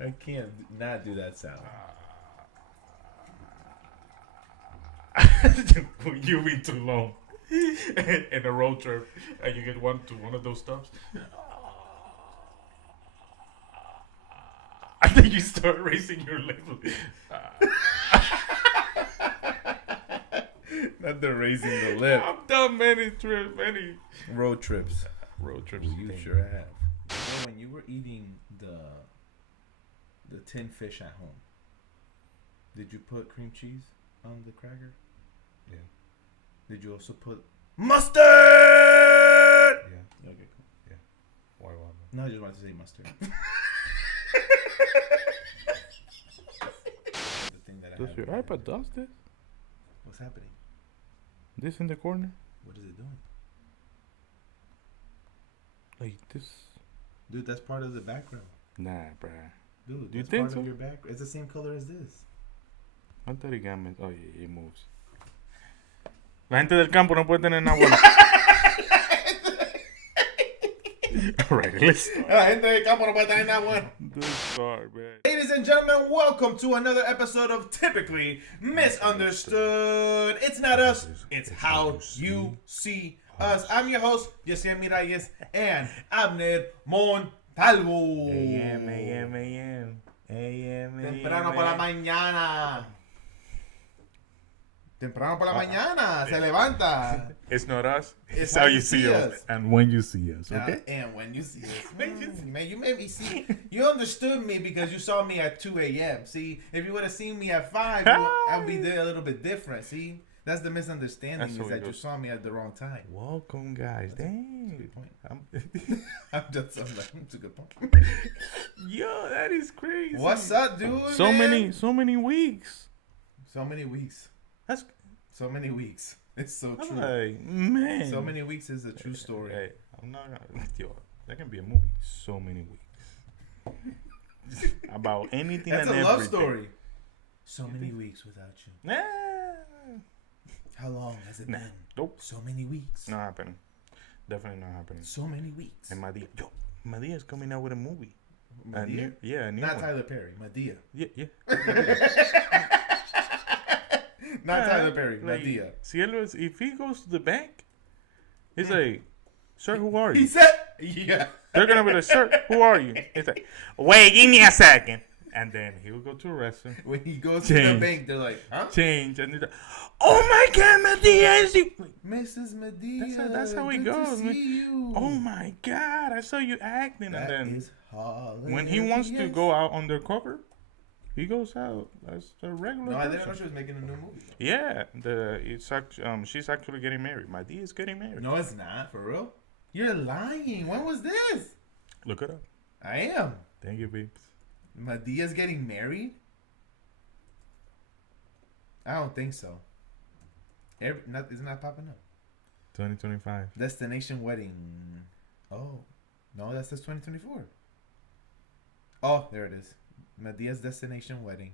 I can't not do that sound. You be too long in a road trip, and you get one of those stops. I think you start raising your lip. Not the raising the lip. I've done many Road trips. road trips. You sure have. You know, when you were eating the tin fish at home, did you put cream cheese on the cracker? Yeah. Did you also put mustard? Yeah. Okay, cool. Yeah. Why? No, I just wanted to say mustard. The thing that I Does have your in my iPad hand. does this? What's happening? This in the corner? What is it doing? Like this? Dude, that's part of the background. Nah, bruh. Dude, You that's think part so? of your background. It's the same color as this. I thought it got me. Oh, yeah, it moves. La gente del campo no puede tener nada bueno. Alright, let's start. La gente del campo no puede tener nada bueno. Let's start, man. Ladies and gentlemen, welcome to another episode of Typically Misunderstood. It's not us, it's how you see us. I'm your host, Jehziel Miralles, and Abner Montalvo. AM. Temprano por la mañana. Temprano por la mañana. Se levanta. It's not us. It's how you see us. And when you see us, okay? And when you see us. Man, you made me see. You understood me because you saw me at 2 a.m. See, if you would have seen me at 5, I would be there a little bit different. See, that's the misunderstanding, That's is what that we you do. saw me at the wrong time. Welcome, guys. That's a Dang. good point. I'm That's a good point. Yo, that is crazy. What's up, dude? So man? many weeks. So many weeks. That's So many weeks. It's so I'm true. like, man. So many weeks is a true story. Hey, I'm not gonna. Yo, that can be a movie. So many weeks. About anything That's and a love everything. story. So many weeks without you. Nah. How long has it Nah. been? Nope. So many weeks. Not happening. Definitely not happening. So many weeks. And Madea is coming out with a movie. A Madea? new, yeah, a new Not one. Tyler Perry. Madea. Yeah. Not Yeah, Tyler Perry. like, Madea. Cielo, if he goes to the bank, he's like, "Sir, who are you?" He said, yeah. They're gonna be like, "Sir, who are you?" He's like, "Wait, give me a second." And then he'll go to a restaurant, When he goes to the Change. bank, they're like, huh? change, and he's like, "Oh my God, Madea is you!" Mrs. Medea. That's how it good goes, To man. see you. Oh my God, I saw you acting. That And then is holiday. when he wants to go out undercover, he goes out as a regular No, I didn't know person. she was making a new movie. Yeah, she's actually getting married. Madea is getting married. No, it's not. For real? You're lying. When was this? Look it up. I am. Thank you, babes. Medea's getting married? I don't think so. It's not popping up. 2025. Destination Wedding. Oh. No, that says 2024. Oh, there it is. Medea's Destination Wedding.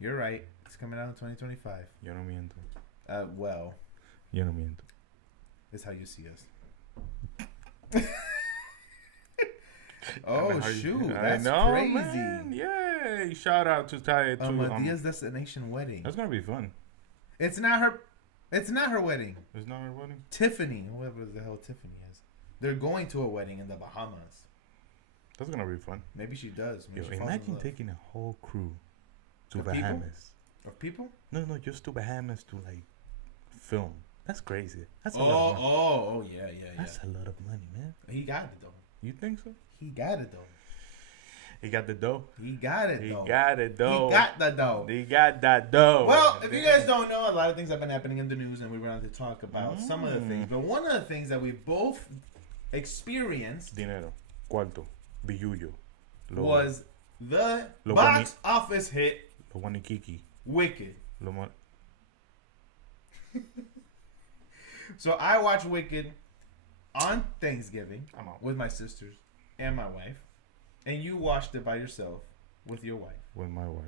You're right. It's coming out in 2025. Yo no miento. Well, Yo no miento. it's how you see us. Oh, I mean, shoot. I That's know, crazy. man. Yay. Shout out to Ty. Medea's Destination Wedding. That's going to be fun. It's not her wedding. It's not her wedding? Tiffany, whoever the hell Tiffany is. They're going to a wedding in the Bahamas. That's going to be fun. Maybe she does. Maybe Yo, she falls in imagine love. taking a whole crew to Of people? Bahamas. Of people? No, just to Bahamas to like film. That's crazy. That's a lot of money. Oh, yeah. That's a lot of money, man. He got it though. You think so? He got it though. He got the dough. He got it He though. got it, though. He got the dough. He got that dough. Well, if you guys don't know, a lot of things have been happening in the news, and we wanted to talk about some of the things. But one of the things that we both experienced Dinero, cuarto, billullo, was the Lo box office hit lo Kiki, Wicked. lo mo- So I watched Wicked on Thanksgiving I'm out. with my sisters and my wife, and you watched it by yourself with your wife. with my wife.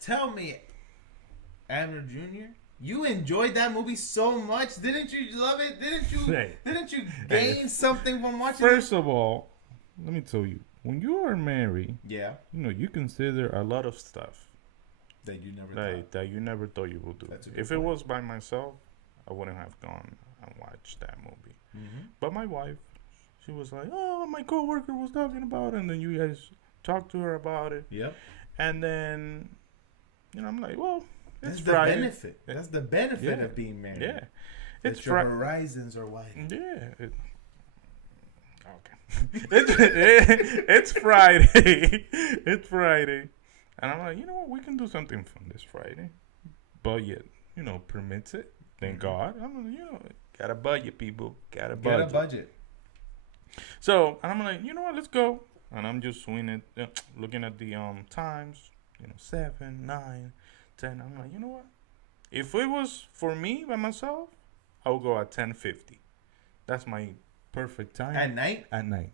Tell me, Abner Jr., You enjoyed that movie so much, didn't you? Love it? Didn't you? Hey. Didn't you gain something from watching First it? of all, let me tell you, when you are married, Yeah, you consider a lot of stuff that you never that you never thought you would do. That's a good If it point. was by myself, I wouldn't have gone and watched that movie. Mm-hmm. But my wife, she was like, "Oh, my coworker was talking about it," and then you guys talked to her about it, Yep. and then, I'm like, "Well, That's it's the Friday." benefit. That's the benefit Yeah. of being married. Yeah, It's it's your Friday. horizons are wide. Yeah. Okay. It's Friday. It's Friday. And I'm like, you know what? We can do something fun this Friday. Budget, permits it. Thank God. I'm like, got a budget, people. Got a budget. Get a budget. So, and I'm like, you know what? Let's go. And I'm just looking at the times, 7, 9, 10. I'm like, you know what? If it was for me by myself, I would go at 10:50. That's my perfect time. At night? At night.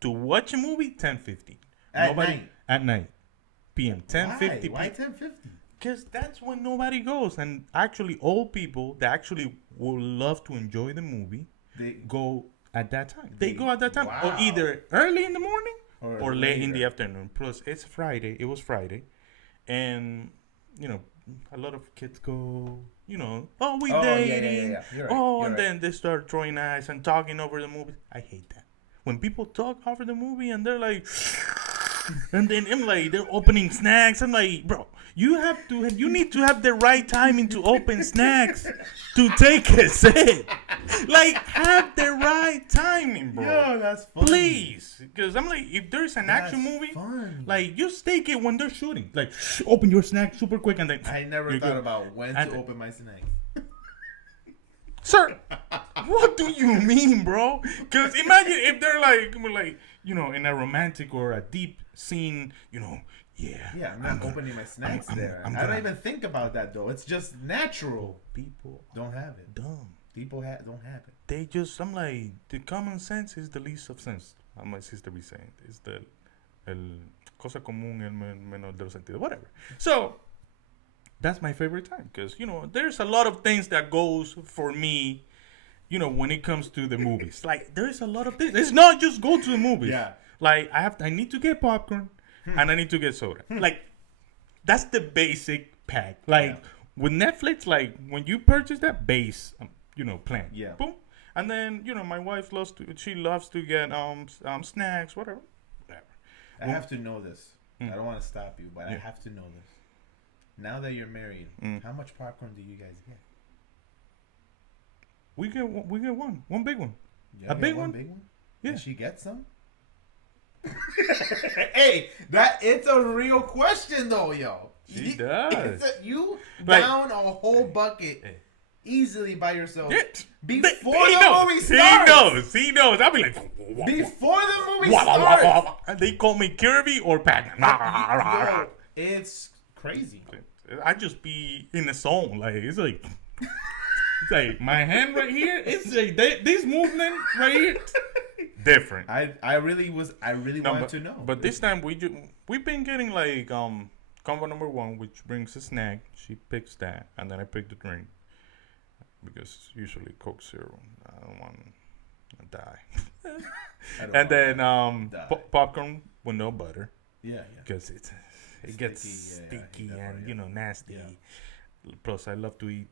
To watch a movie, 10:50. At night? At night. PM. 10:50. Why 10:50? Because that's when nobody goes. And actually, old people that actually would love to enjoy the movie go at that time. They go at that time. Wow. Or either early in the morning or late in later. the afternoon. Plus, it's Friday. It was Friday. And, a lot of kids go, we dating. Yeah. You're right. Oh, You're and right. then they start throwing eyes and talking over the movie. I hate that. When people talk over the movie and they're like, and then I'm like, they're opening snacks. I'm like, bro, you need to have the right timing to open snacks to take a sip. Like, have the right timing, bro. Yo, that's funny. Please. Because I'm like, if there's an action movie, fun. like, just take it when they're shooting. Like, open your snack super quick and then. I never you're thought good. about when to open my snacks. Sir, what do you mean, bro? Because imagine if they're like, in a romantic or a deep scene, Yeah, I'm not opening my snacks there. I don't even think about that though. It's just natural. People Don't have it. dumb. People don't have it. They just, I'm like, the common sense is the least of sense. My sister be saying, it's el cosa común, el menor de los sentidos, whatever. So, that's my favorite time because, there's a lot of things that goes for me, when it comes to the movies. Like, there's a lot of things. It's not just go to the movies. Yeah. Like, I need to get popcorn and I need to get soda. Like, that's the basic pack. Like, with Netflix, like, when you purchase that base, plan. Yeah. Boom. And then, my wife loves to get snacks, whatever. I have to know this. I don't want to stop you, but I have to know this. Now that you're married, how much popcorn do you guys get? We get one big one. You A get big one? Big one? Yeah. Did she get some? Hey, it's a real question though, yo. She does. You Like- down a whole bucket easily by yourself Yeah. before He the knows. movie starts. He knows. I'll be like, Before the movie starts. and they call me Kirby or Pac-Man. Yo, it's crazy. I just be in the zone. Like, it's like my hand right here. It's like this movement right here. Different. I really wanted to know. But this time we've been getting like combo number 1, which brings a snack. She picks that, and then I pick the drink because usually Coke Zero. I don't want to die. And then popcorn with no butter. Yeah. Because it gets sticky and nasty. Yeah. Plus, I love to eat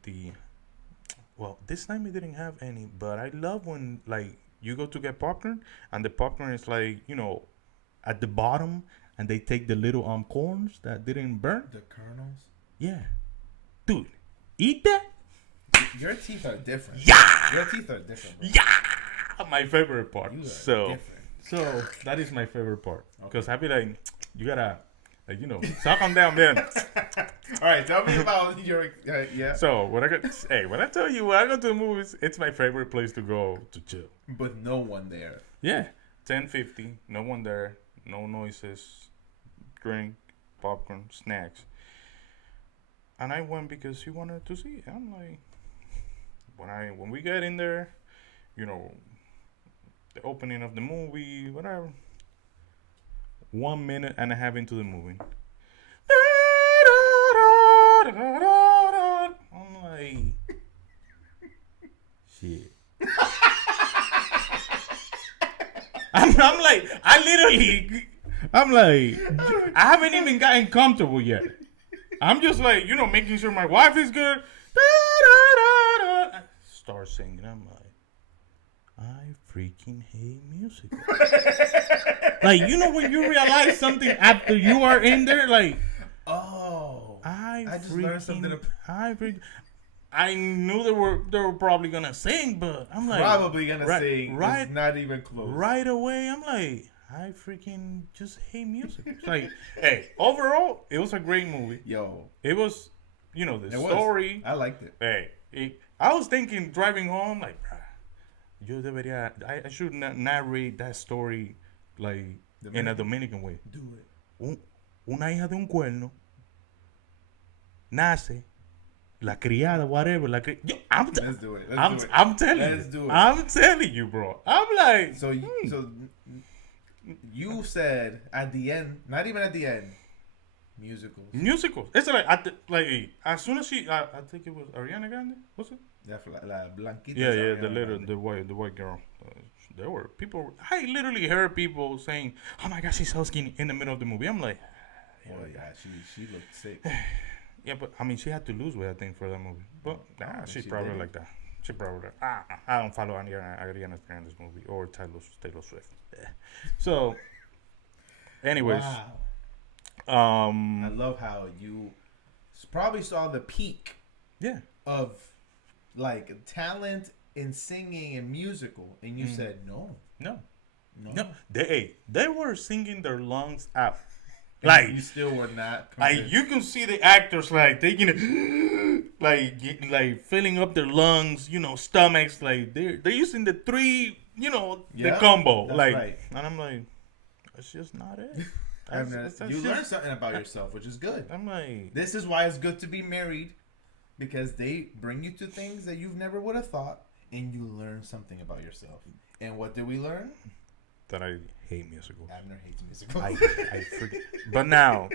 well, this time we didn't have any, but I love when like you go to get popcorn and the popcorn is like at the bottom and they take the little corns that didn't burn. The kernels. Yeah, dude, eat that. Your teeth are different. Yeah, Your teeth are different. Bro. yeah. My favorite part. You are So different. that is my favorite part because I be like, you gotta. Suck them down, man. All right, tell me about your yeah. So when I tell you when I go to the movies, it's my favorite place to go to chill. But no one there. Yeah, 10:50, no one there, no noises, drink, popcorn, snacks. And I went because she wanted to see it. I'm like, when we get in there, the opening of the movie, whatever. 1 minute and a half into the movie. I'm like, shit. I'm like, I haven't even gotten comfortable yet. I'm just like, making sure my wife is good. Start singing. I'm like, I freaking hate music. Like, when you realize something after you are in there, like, oh, I just learned something. I knew they were probably gonna sing, but I'm like, probably gonna sing. Right, it's not even close. Right away, I'm like, I freaking just hate music. It's like, hey, overall, it was a great movie. Yo, it was, the story. I liked it. Hey, I was thinking driving home, like, I should narrate that story like in a Dominican way. Do it. Una hija de un cuerno nace. La criada, whatever. Let's do it. I'm telling you. Let's do it. I'm telling you, bro. I'm like. So you said at the end, not even at the end, musicals. It's like as soon as I think it was Ariana Grande. Was it? Yeah, la Blanquita. Yeah, the white girl. There were people. I literally heard people saying, "Oh my God, she's so skinny" in the middle of the movie. I'm like, oh yeah, she looked sick. Yeah, but I mean, she had to lose weight, I think, for that movie. But she's probably like that. She probably I don't follow Ariana Grande's movie or Taylor Swift. Yeah. So, anyways, wow. I love how you probably saw the peak. Yeah. Of like talent in singing and musical, and you said no. They were singing their lungs out. Like you still were not. Like you can see the actors like taking it, like filling up their lungs, stomachs. Like they're using the three, the combo. Like, right. And I'm like, that's just not it. You learn something about yourself, which is good. I'm like, this is why it's good to be married, because they bring you to things that you've never would have thought, and you learn something about yourself. And what did we learn? That I hate musicals. Abner hates musicals. I forget. But now,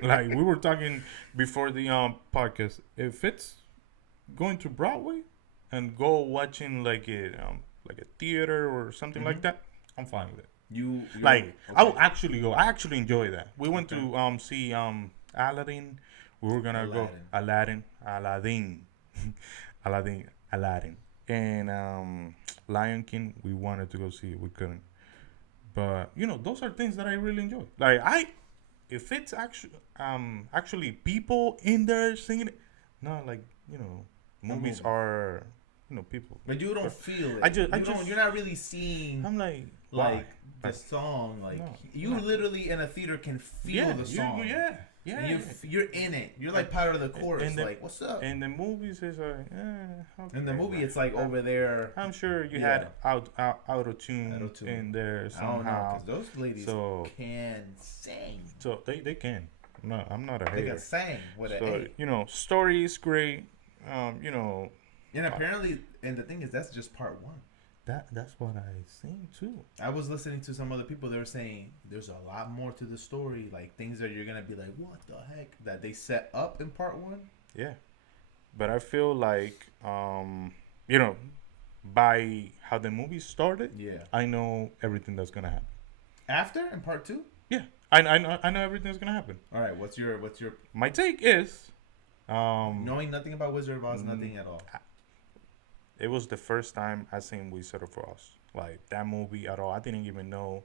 like we were talking before the podcast, if it's going to Broadway and go watching like a theater or something like that, I'm fine with it. You're okay. I will actually go. I actually enjoy that. We went to see Aladdin. We were gonna go Aladdin, and Lion King. We wanted to go see it. We couldn't. But those are things that I really enjoy. Like if it's actually people in there singing it, not like movies are people. But you don't feel it. You're not really seeing. I'm like the song. Like you literally in a theater can feel the song. Yeah. You're in it. You're like part of the chorus. Like, what's up? And the movies is like, okay. In the movie, it's like over there. I'm sure you had auto-tune in there somehow. I don't know, because those ladies can sing. So they can. No, I'm not a hater. They can sing with an A. Story is great. And apparently, and the thing is, that's just part one. That's what I sing too. I was listening to some other people. They were saying there's a lot more to the story, like things that you're gonna be like, what the heck, that they set up in part one. Yeah, but I feel like by how the movie started, I know everything that's gonna happen. After in part two. Yeah, I know everything that's gonna happen. All right, what's your? My take is, knowing nothing about Wizard of Oz, nothing at all. It was the first time I seen Wizard of Oz. Like, that movie at all. I didn't even know.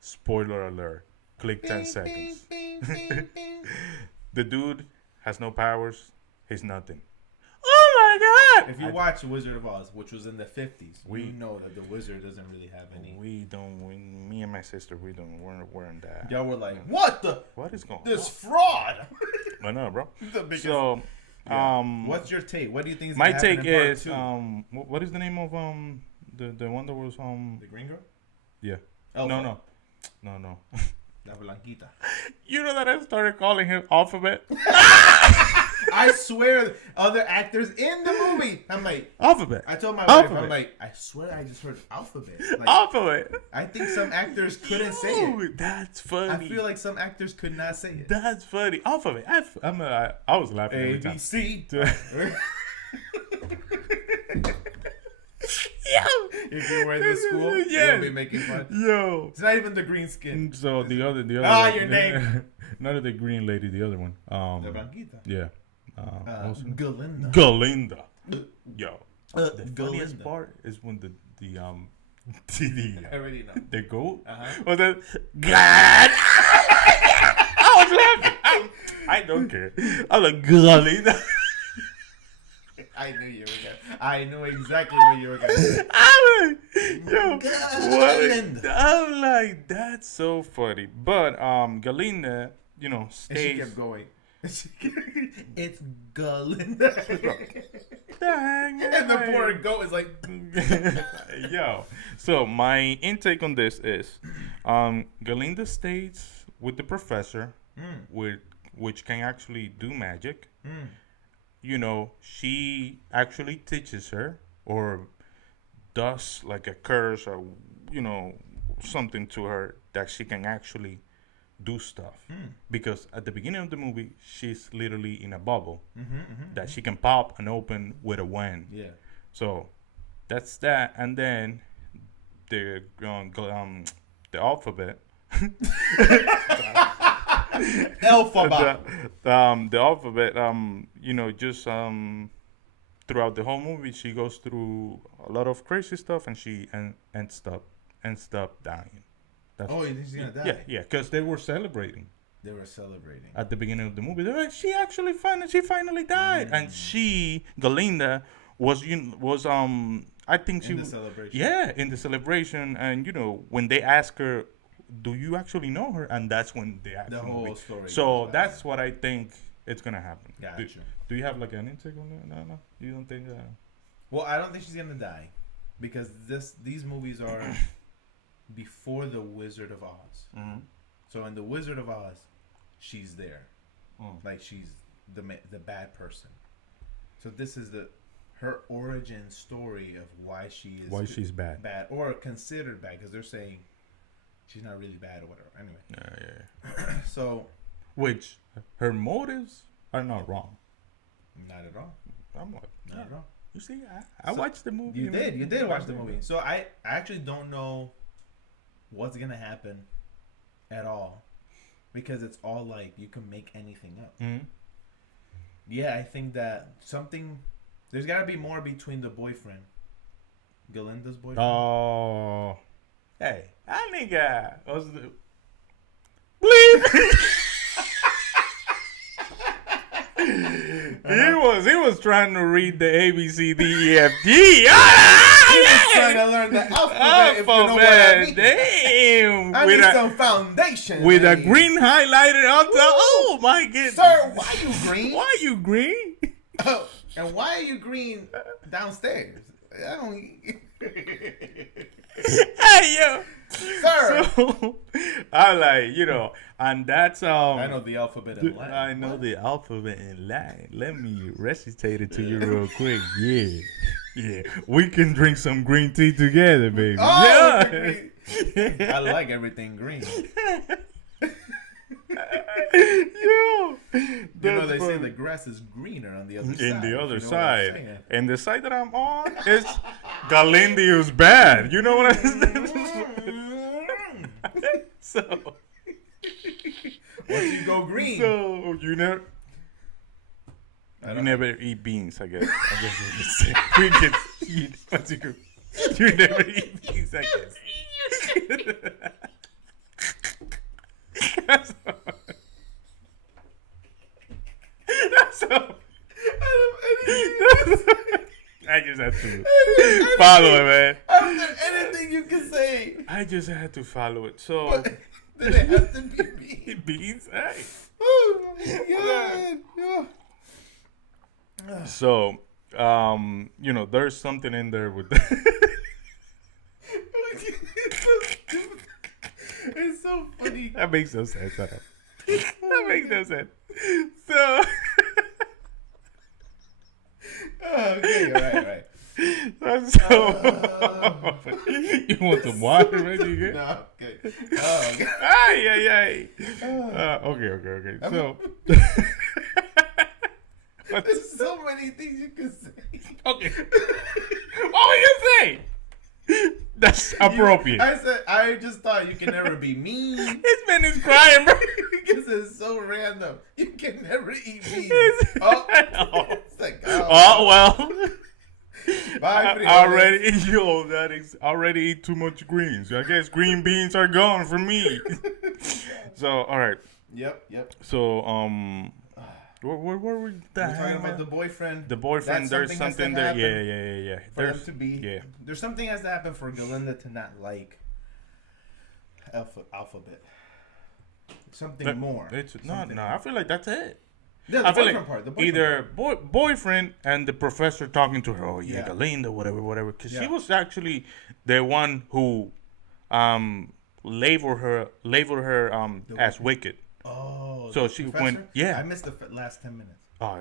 Spoiler alert. Click 10 seconds. The dude has no powers. He's nothing. Oh, my God! If you watch Wizard of Oz, which was in the 50s, you know that the wizard doesn't really have any. Me and my sister, weren't that. Y'all were like, what is going on? This fraud! I know, bro. The biggest... So... what's your take? What do you think is my take in part is two? What is the name of the one that was the green girl? Yeah. Elsa. No. La Blanquita. You know that I started calling him Alphabet? I swear, other actors in the movie. I'm like, Alphabet. I told my Alphabet. wife, I'm like, I swear I just heard alphabet. Like, Alphabet. I think some actors couldn't say it. That's funny. I feel like some actors could not say it. That's funny. Alphabet. I was laughing A every B time. C. Yo. If you were in this school, you'll be making fun. Yo. It's not even the green skin. So the other. Your name. Not the green lady. The other one. The Blanquita. Yeah. Galinda. Galinda. Yo. The funniest Galinda. part is when the I already know. the goat Uh-huh. was that God. I was laughing. I don't care. I'm like Galinda. I knew you were going. I knew exactly where you were going. I'm like, yo, Galinda. I'm like, that's so funny. But Galinda, you know, And she stays. kept going. It's Galinda. Dang, And the poor goat is like, yo. So my intake on this is, Galinda stays with the professor, which can actually do magic. You know, she actually teaches her or does like a curse or, you know, something to her that she can actually do stuff. Because at the beginning of the movie, she's literally in a bubble that she can pop and open with a wand. yeah. So that's that. And then the alphabet. Alphabet. The alphabet, you know, just throughout the whole movie, she goes through a lot of crazy stuff, and she ends up dying. That's, Oh, you think she's gonna die? yeah, yeah, because they were celebrating They were celebrating. at the beginning of the movie. They're like, she finally died, and Galinda was I think she In the celebration. Yeah, in the celebration, and you know when they ask her, do you actually know her? And that's when they The whole story. So goes back. that's what I think it's gonna happen. Gotcha. Do you have like an intake on that? No, you don't think that? Well, I don't think she's gonna die because these movies are before the Wizard of Oz. Mm-hmm. So in the Wizard of Oz, she's there, Mm. like she's the bad person. So this is her origin story of why she is She's bad. bad or considered bad because they're saying she's not really bad or whatever. Anyway, Yeah. so Which her motives are not wrong. not at all. I'm like, Not at all. you see, I So, watched the movie. You did watch the movie. So I actually don't know what's gonna happen at all because it's all like you can make anything up. Mm-hmm. Yeah, I think that there's gotta be more between the boyfriend, Galinda's boyfriend. Oh, hey, that nigga was the bleep. He was trying to read the A B C D E F G. He was trying to learn the alphabet. If you know what I mean. Damn. I need some foundation. with a man. green highlighter on top. Oh my goodness. Sir, why you green? Why you green? Oh, and why are you green downstairs? I don't. Hey yo. Sir. So I like, you know, and that's I know the alphabet in Latin. I know the alphabet in Latin. Let me recitate it to you real quick. Yeah. Yeah. We can drink some green tea together, baby. Oh, yeah. I like everything green. Yo. You know, That's they say funny. the grass is greener on the other side. In the other you know what I'm side. saying. And the side that I'm on is Galindia's bad. You know what I'm saying? So Once you go green. So you never eat beans, I guess. I guess we can say. We can eat what you never eat beans, I guess. That's all. I just had to follow it, man. After anything you can say. I just had to follow it. So But did it have to be beans? beans, hey. Oh my god. Yeah. So, you know, there's something in there with It's so funny. that makes no sense. Shut up. That makes no sense. So, Okay, all right. That's so. You want some water, right? You get? No, okay. Oh, okay. Ay. Okay. So. There's so many things you can say. Okay. What were you saying? That's appropriate. I just thought you can never be mean. This man is crying, bro. Because it's so random. You can never eat meat. It's It's like, well. Bye, I already eat too much greens. I guess green beans are gone for me. So, all right. Yep. So, where were we? We're talking about the boyfriend. The boyfriend. There's something there. Yeah. For them to be. There's something has to happen for Galinda to not like Alphabet. Something more. No. I feel like that's it. Yeah, I feel like part. Either boyfriend and the professor talking to her. Oh yeah, Galinda, whatever. Because she was actually the one who labeled her as wicked. Oh, so she went. Yeah, I missed the last 10 minutes. Oh,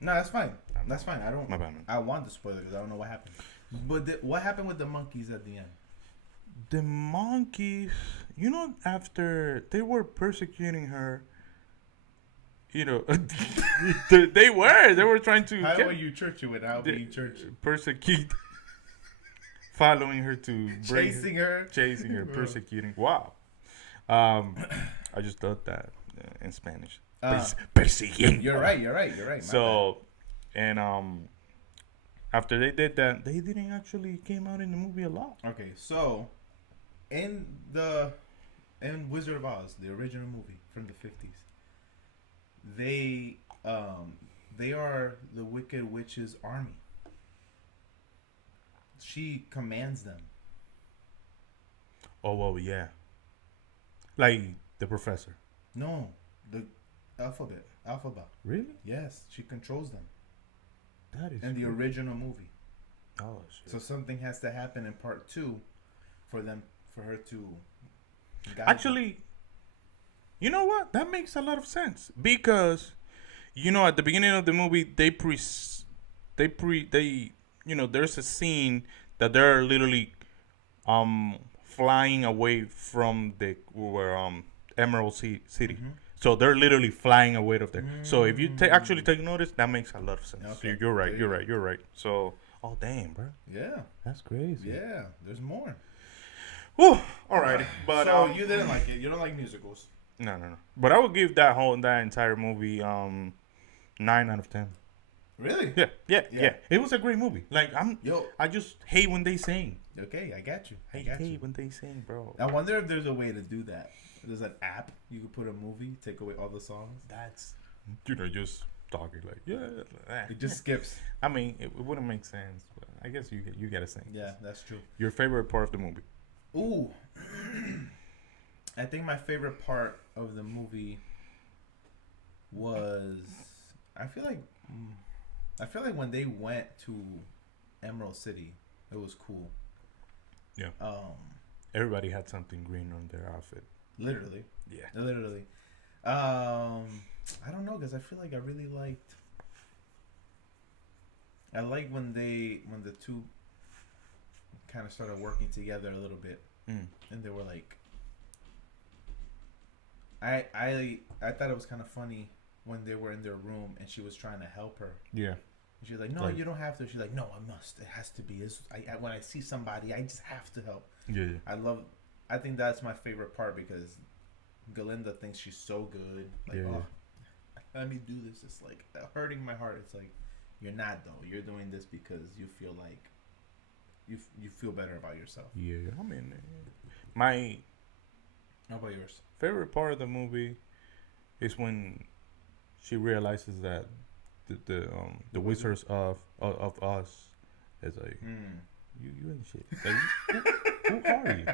no, that's fine. That's fine. I don't. My bad, man. I want the spoiler because I don't know what happened. But what happened with the monkeys at the end? The monkeys, after they were persecuting her, they were trying to. How are you churching without being church? Persecute. Following her to chasing her, persecuting. Wow. I just thought that in Spanish. Persiguiendo. You're right. So, and after they did that, they didn't actually came out in the movie a lot. Okay, so in Wizard of Oz, the original movie from the 50s, they are the Wicked Witch's army. She commands them. Oh well, yeah. Like the professor. No, the alphabet. Really? Yes, she controls them. That is in the original movie. Oh shit! So something has to happen in part 2 for her to. Actually, them. You know what? That makes a lot of sense because, at the beginning of the movie, there's a scene that they're literally, flying away from Emerald City. Mm-hmm. So they're literally flying away of there. Mm-hmm. So if you actually take notice, that makes a lot of sense. Okay. So you're right. So, oh damn, bro. Yeah. That's crazy. Yeah, there's more. Whew. Alrighty. But so you didn't like it. You don't like musicals. No. But I would give that entire movie 9 out of 10. Really? Yeah. It was a great movie. Like I just hate when they sing. Okay, I got you. I hate when they sing, bro. I wonder if there's a way to do that. There's an app you could put a movie, take away all the songs. That's just talking like it just skips. I mean, it wouldn't make sense, but I guess you gotta sing. Yeah, that's true. Your favorite part of the movie? Ooh, I think my favorite part of the movie was I feel like when they went to Emerald City, it was cool. Yeah. Everybody had something green on their outfit. Literally. Yeah. Literally. I don't know, because I feel like I really liked. I like when the two kind of started working together a little bit, and they were like. I thought it was kind of funny when they were in their room and she was trying to help her. Yeah. She's like, no, you don't have to. She's like, no, I must. It has to be. When I see somebody, I just have to help. Yeah. I think that's my favorite part because Galinda thinks she's so good. Like, let me do this. It's like hurting my heart. It's like, you're not though. You're doing this because you feel like you feel better about yourself. Yeah. I mean, my how about yours? Favorite part of the movie is when she realizes that the Wizards of Oz is like you ain't shit. Like, who are you?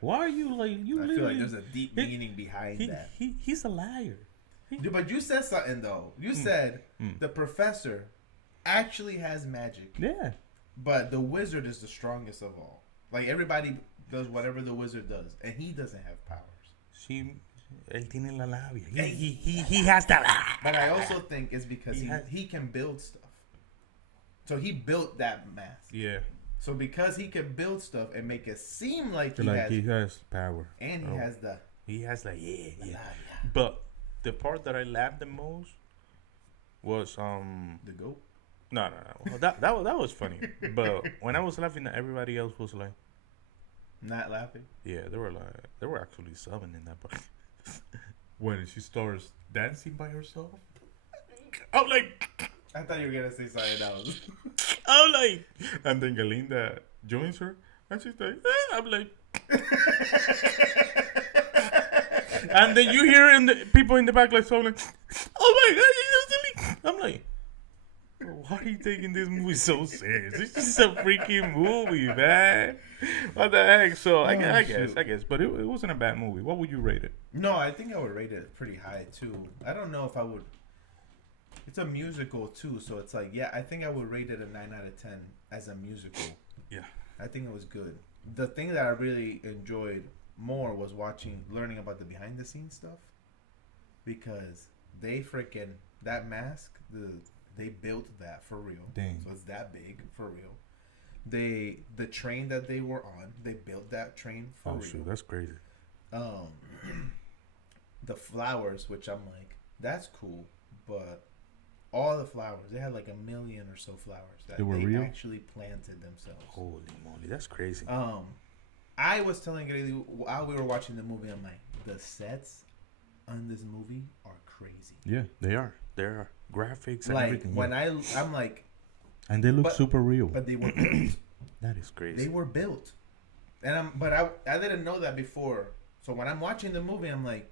Why are you like you? I feel like there's a deep meaning behind that. He's a liar. But you said something though. You said the professor actually has magic. Yeah. But the wizard is the strongest of all. Like everybody does whatever the wizard does, and he doesn't have powers. Él tiene la labia. He has that. But I also think it's because he can build stuff. So he built that mask. Yeah. So because he can build stuff and make it seem like He has power. and he has the He has like yeah. But the part that I laughed the most was the goat. no. Well, that was funny. But when I was laughing, everybody else was like Not laughing. yeah, they were actually subbing in that part. When she starts dancing by herself, I'm like, I thought you were gonna say something else. I'm like, and then Galinda joins her, and she's like, I'm like, and then you hear people in the back like so like, oh my god, she's so silly. I'm like, why are you taking this movie so serious? It's just a freaking movie, man. What the heck? So I guess, but it wasn't a bad movie. What would you rate it? No, I think I would rate it pretty high too. I don't know if I would. It's a musical too, so it's like I think I would rate it a 9 out of 10 as a musical. Yeah, I think it was good. The thing that I really enjoyed more was learning about the behind the scenes stuff, because that mask, they built that for real. Dang. So it's that big for real. The train that they were on, they built that train for real. shoot, that's crazy. The flowers, which I'm like, that's cool, but all the flowers, they had like 1 million or so flowers that They were real? actually planted themselves. Holy moly, that's crazy. I was telling Grady while we were watching the movie, I'm like, the sets on this movie are crazy. Yeah, they are. There are graphics and Like everything. when I'm like, and they look super real. but they were built. That is crazy. They were built, and I didn't know that before. So when I'm watching the movie, I'm like,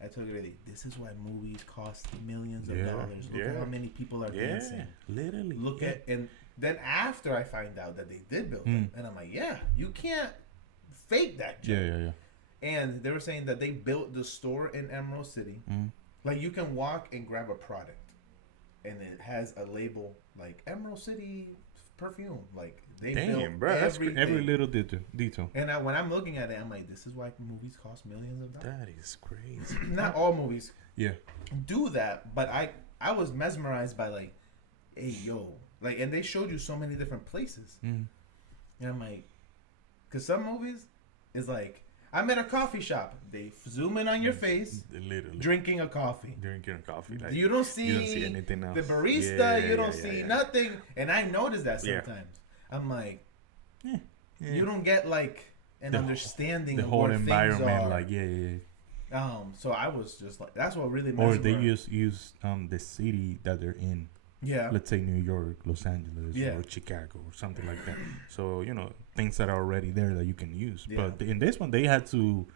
I told Grady, this is why movies cost millions of dollars. Look at how many people are dancing. Literally. Look at, and then after I find out that they did build it, and I'm like, yeah, you can't fake that. Yeah. And they were saying that they built the store in Emerald City. Like you can walk and grab a product, and it has a label like Emerald City perfume. Like they built bro, everything. That's every little detail. And when I'm looking at it, I'm like, this is why movies cost millions of dollars. That is crazy. Not all movies do that, but I was mesmerized by like, hey yo, like, and they showed you so many different places, and I'm like, because some movies is like, I'm at a coffee shop, they zoom in on your face, literally drinking a coffee. Like, you don't see anything else. The barista, you don't see nothing, and I notice that sometimes. Yeah. I'm like, you don't get like an understanding the of whole what environment, things are. like So I was just like, that's what really. Or they use the city that they're in. Yeah. Let's say New York, Los Angeles, or Chicago, or something like that. So things that are already there that you can use. Yeah. But in this one, they had to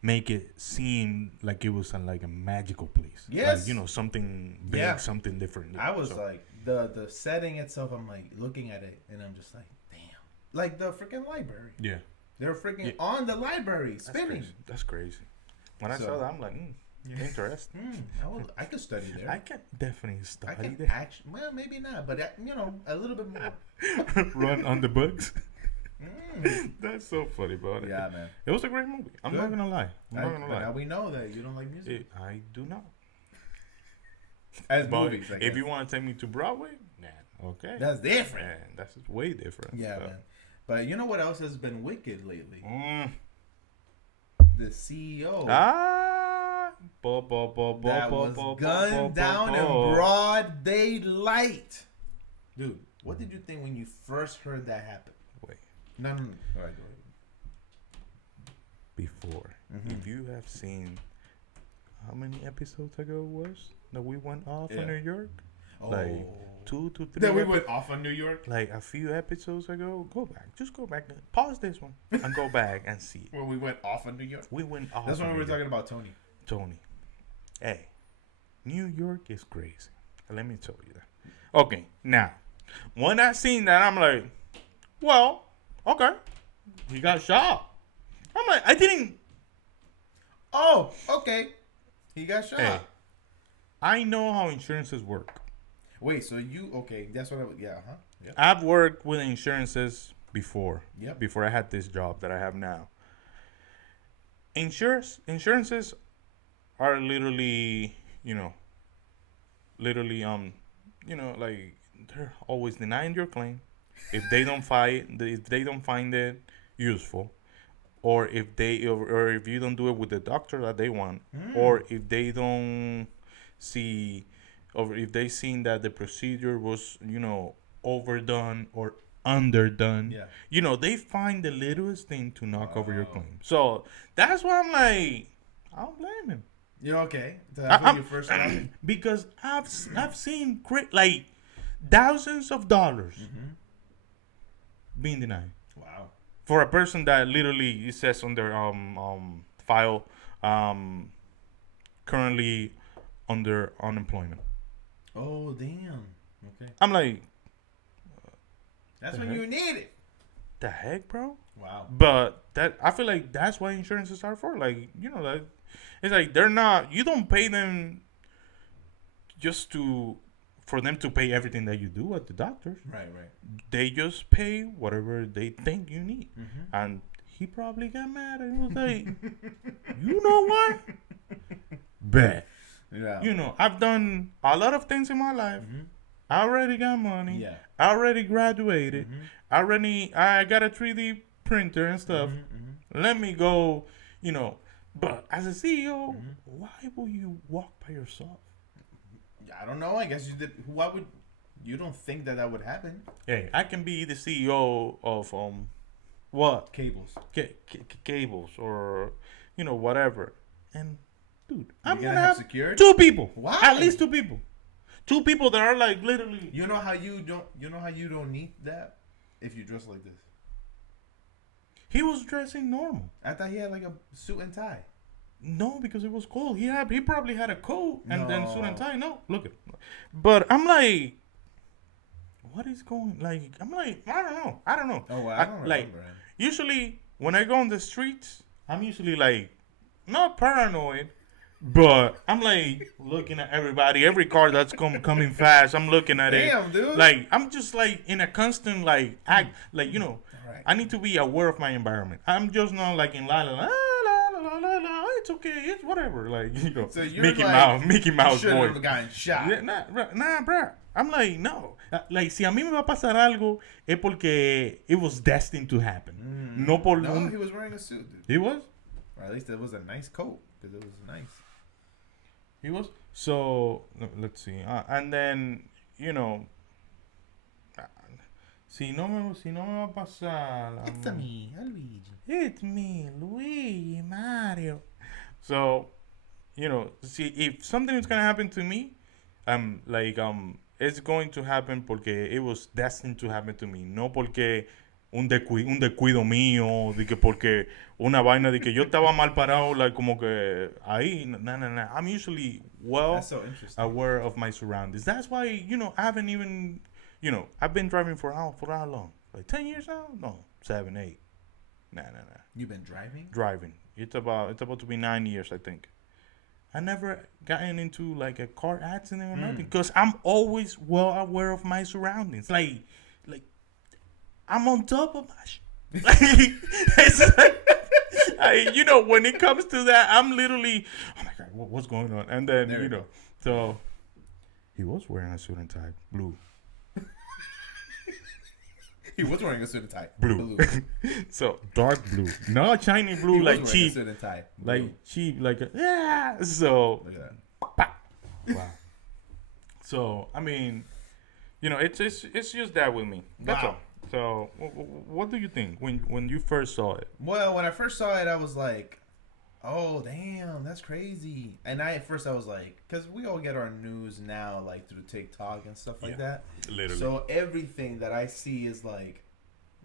make it seem like it was like a magical place. Yes. Like, something big, something different. I was like, the setting itself, I'm like looking at it and I'm just like, damn. Like the freaking library. Yeah. They're freaking on the library spinning. That's crazy. When I saw that, I'm like, interesting. I could study there. I can definitely study I can there. actually, well, maybe not, but a little bit more. Run on the books. That's so funny, bro. Yeah, man. It was a great movie. I'm not gonna lie. Now we know that you don't like music. I do not. As movies, I guess. If you want to take me to Broadway, nah, okay. That's different. Man, that's way different. Yeah, man. But you know what else has been wicked lately? The CEO. That was gunned down in broad daylight. Dude, what did you think when you first heard that happen? Wait. No. All right, go ahead. Before, if you have seen, how many episodes ago it was that we went off on New York? Like 2 to 3. Then we went off on New York? Like a few episodes ago. Go back. Just go back. Pause this one and go back and see. When we went off on New York? We went off. That's when we were talking about Tony. Hey, New York is crazy. Let me tell you that. Okay, now, when I seen that, I'm like, well, okay. He got shot. I'm like, I didn't. Oh, okay. He got shot. Hey, I know how insurances work. Wait, so okay, that's what yeah. I've worked with insurances before. Yep. Before I had this job that I have now. Insurances are literally, like they're always denying your claim if they don't find it useful, or or if you don't do it with the doctor that they want, or if they don't see, or if they seen that the procedure was overdone or underdone. Yeah. They find the littlest thing to knock over your claim. So that's why I'm like, I don't blame him. You're okay. So that's when you first started? Because I've seen like thousands of dollars being denied. Wow. For a person that literally, it says on their file, currently under unemployment. Oh, damn. Okay. I'm like, that's when you need it. the heck, bro? Wow. But I feel like that's why insurances are for. Like, like, it's like they're not, you don't pay them just for them to pay everything that you do at the doctors. Right. They just pay whatever they think you need. And he probably got mad and was like, you know what? Bet. Yeah. I've done a lot of things in my life. I already got money. Yeah. I already graduated. I got a 3D printer and stuff. Let me go, But as a CEO, why will you walk by yourself? I don't know. I guess you did. Why would you don't think that would happen? Hey, I can be the CEO of what? Cables. Cables or whatever. And dude, I'm You're gonna have security? 2 people. Why? At least 2 people. 2 people that are like literally. You know how you don't need that if you dress like this. He was dressing normal. I thought he had like a suit and tie. No, because it was cold. He probably had a coat and then suit and No. tie. No, look at. But I'm like, what is going? Like, I'm like, I don't know. Oh, well, I don't like, remember. usually when I go on the streets, I'm usually like, not paranoid, but I'm like looking at everybody, every car that's coming fast. I'm looking at it. Damn, dude. Like, I'm just like in a constant like act, like Right. I need to be aware of my environment. I'm just not like in la la la la la la la. It's okay. It's whatever. Like So you're Mickey Mouse should boy. have gotten shot. Yeah, nah, bruh. I'm like, no. Like, si a mí me va a pasar algo, es porque it was destined to happen. No por No, he was wearing a suit, dude. He was? Or at least it was a nice coat because it was nice. He was? So, let's see. And then, si no me va a pasar. It's me, Luigi. It's me, Luigi, Mario. So, see, if something is going to happen to me, it's going to happen porque it was destined to happen to me. No porque un descuido mío, de que porque una vaina de que yo estaba mal parado, like, como que ahí, nah. I'm usually That's so interesting. aware of my surroundings. That's why, I haven't even, I've been driving for how long? Like 10 years now? No, 7, 8. Nah. You've been driving? Driving. It's about to be 9 years, I think. I never gotten into like a car accident or nothing because I'm always well aware of my surroundings. Like I'm on top of my shit. When it comes to that, I'm literally, oh my God, what's going on? And then, so he was wearing a suit and tie, blue. He was wearing a suit and tie. Blue. So dark blue. No shiny blue, He like was wearing cheap. a suit and tie. Like cheap, like so. Look at Wow. So I mean, it's just that with me. That's Wow. all. So what do you think when you first saw it? Well, when I first saw it, I was like, "Oh, damn, that's crazy." And at first I was like, because we all get our news now, like through TikTok and stuff like that. Literally. So everything that I see is like,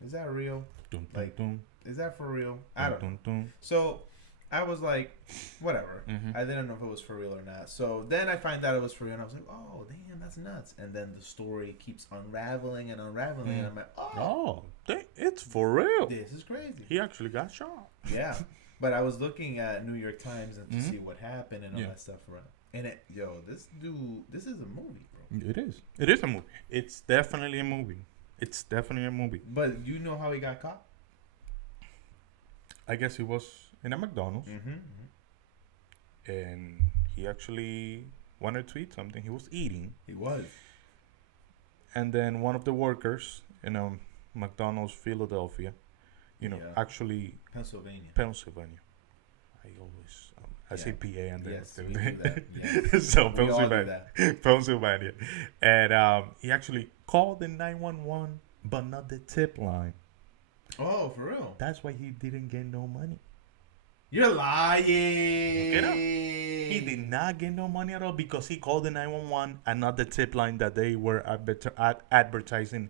is that real? Dun, Like, dun, is that for real? I don't know. dun, dun. So I was like, whatever. Mhm. I didn't know if it was for real or not. So then I find out it was for real, and I was like, oh, damn, that's nuts. And then the story keeps unraveling and unraveling, and I'm like, oh, It's for real. this is crazy. He actually got shot. Yeah. But I was looking at New York Times and to see what happened and all Yeah. that stuff. And this dude, this is a movie, bro. It is. It is a movie. It's definitely a movie. It's definitely a movie. But you know how he got caught? I guess he was in a McDonald's Mm-hmm. and he actually wanted to eat something. He was eating. He was. and then one of the workers in McDonald's Philadelphia, actually Pennsylvania. I always I say PA and then yes, we do that. Yes. so We all do that. Pennsylvania, and he actually called the 911, but not the tip line. Oh, for real? That's why he didn't get no money. You're lying. He did not get no money at all because he called the 911 and not the tip line that they were advertising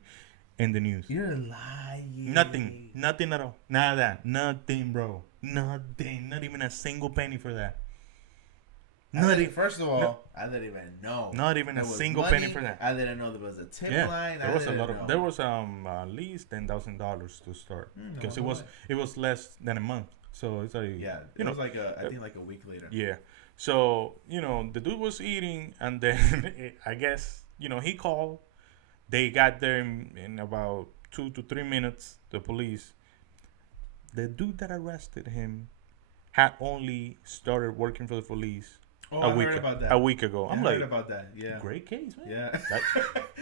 in the news. You're lying. Nothing at all. Nada. Nothing, bro. Nothing. Not even a single penny for that. First of all, I didn't even know. Not even a single penny for that. I didn't know there was a tip line. There was a lot of. There was at least $10,000 to start because it was less than a month. So it's like it was like I think like a week later. Yeah. So the dude was eating, and then I guess he called. They got there in about 2 to 3 minutes. The police. The dude that arrested him had only started working for the police. Oh, I heard about that. A week ago. I'm like, heard about that. Yeah. Great case, man.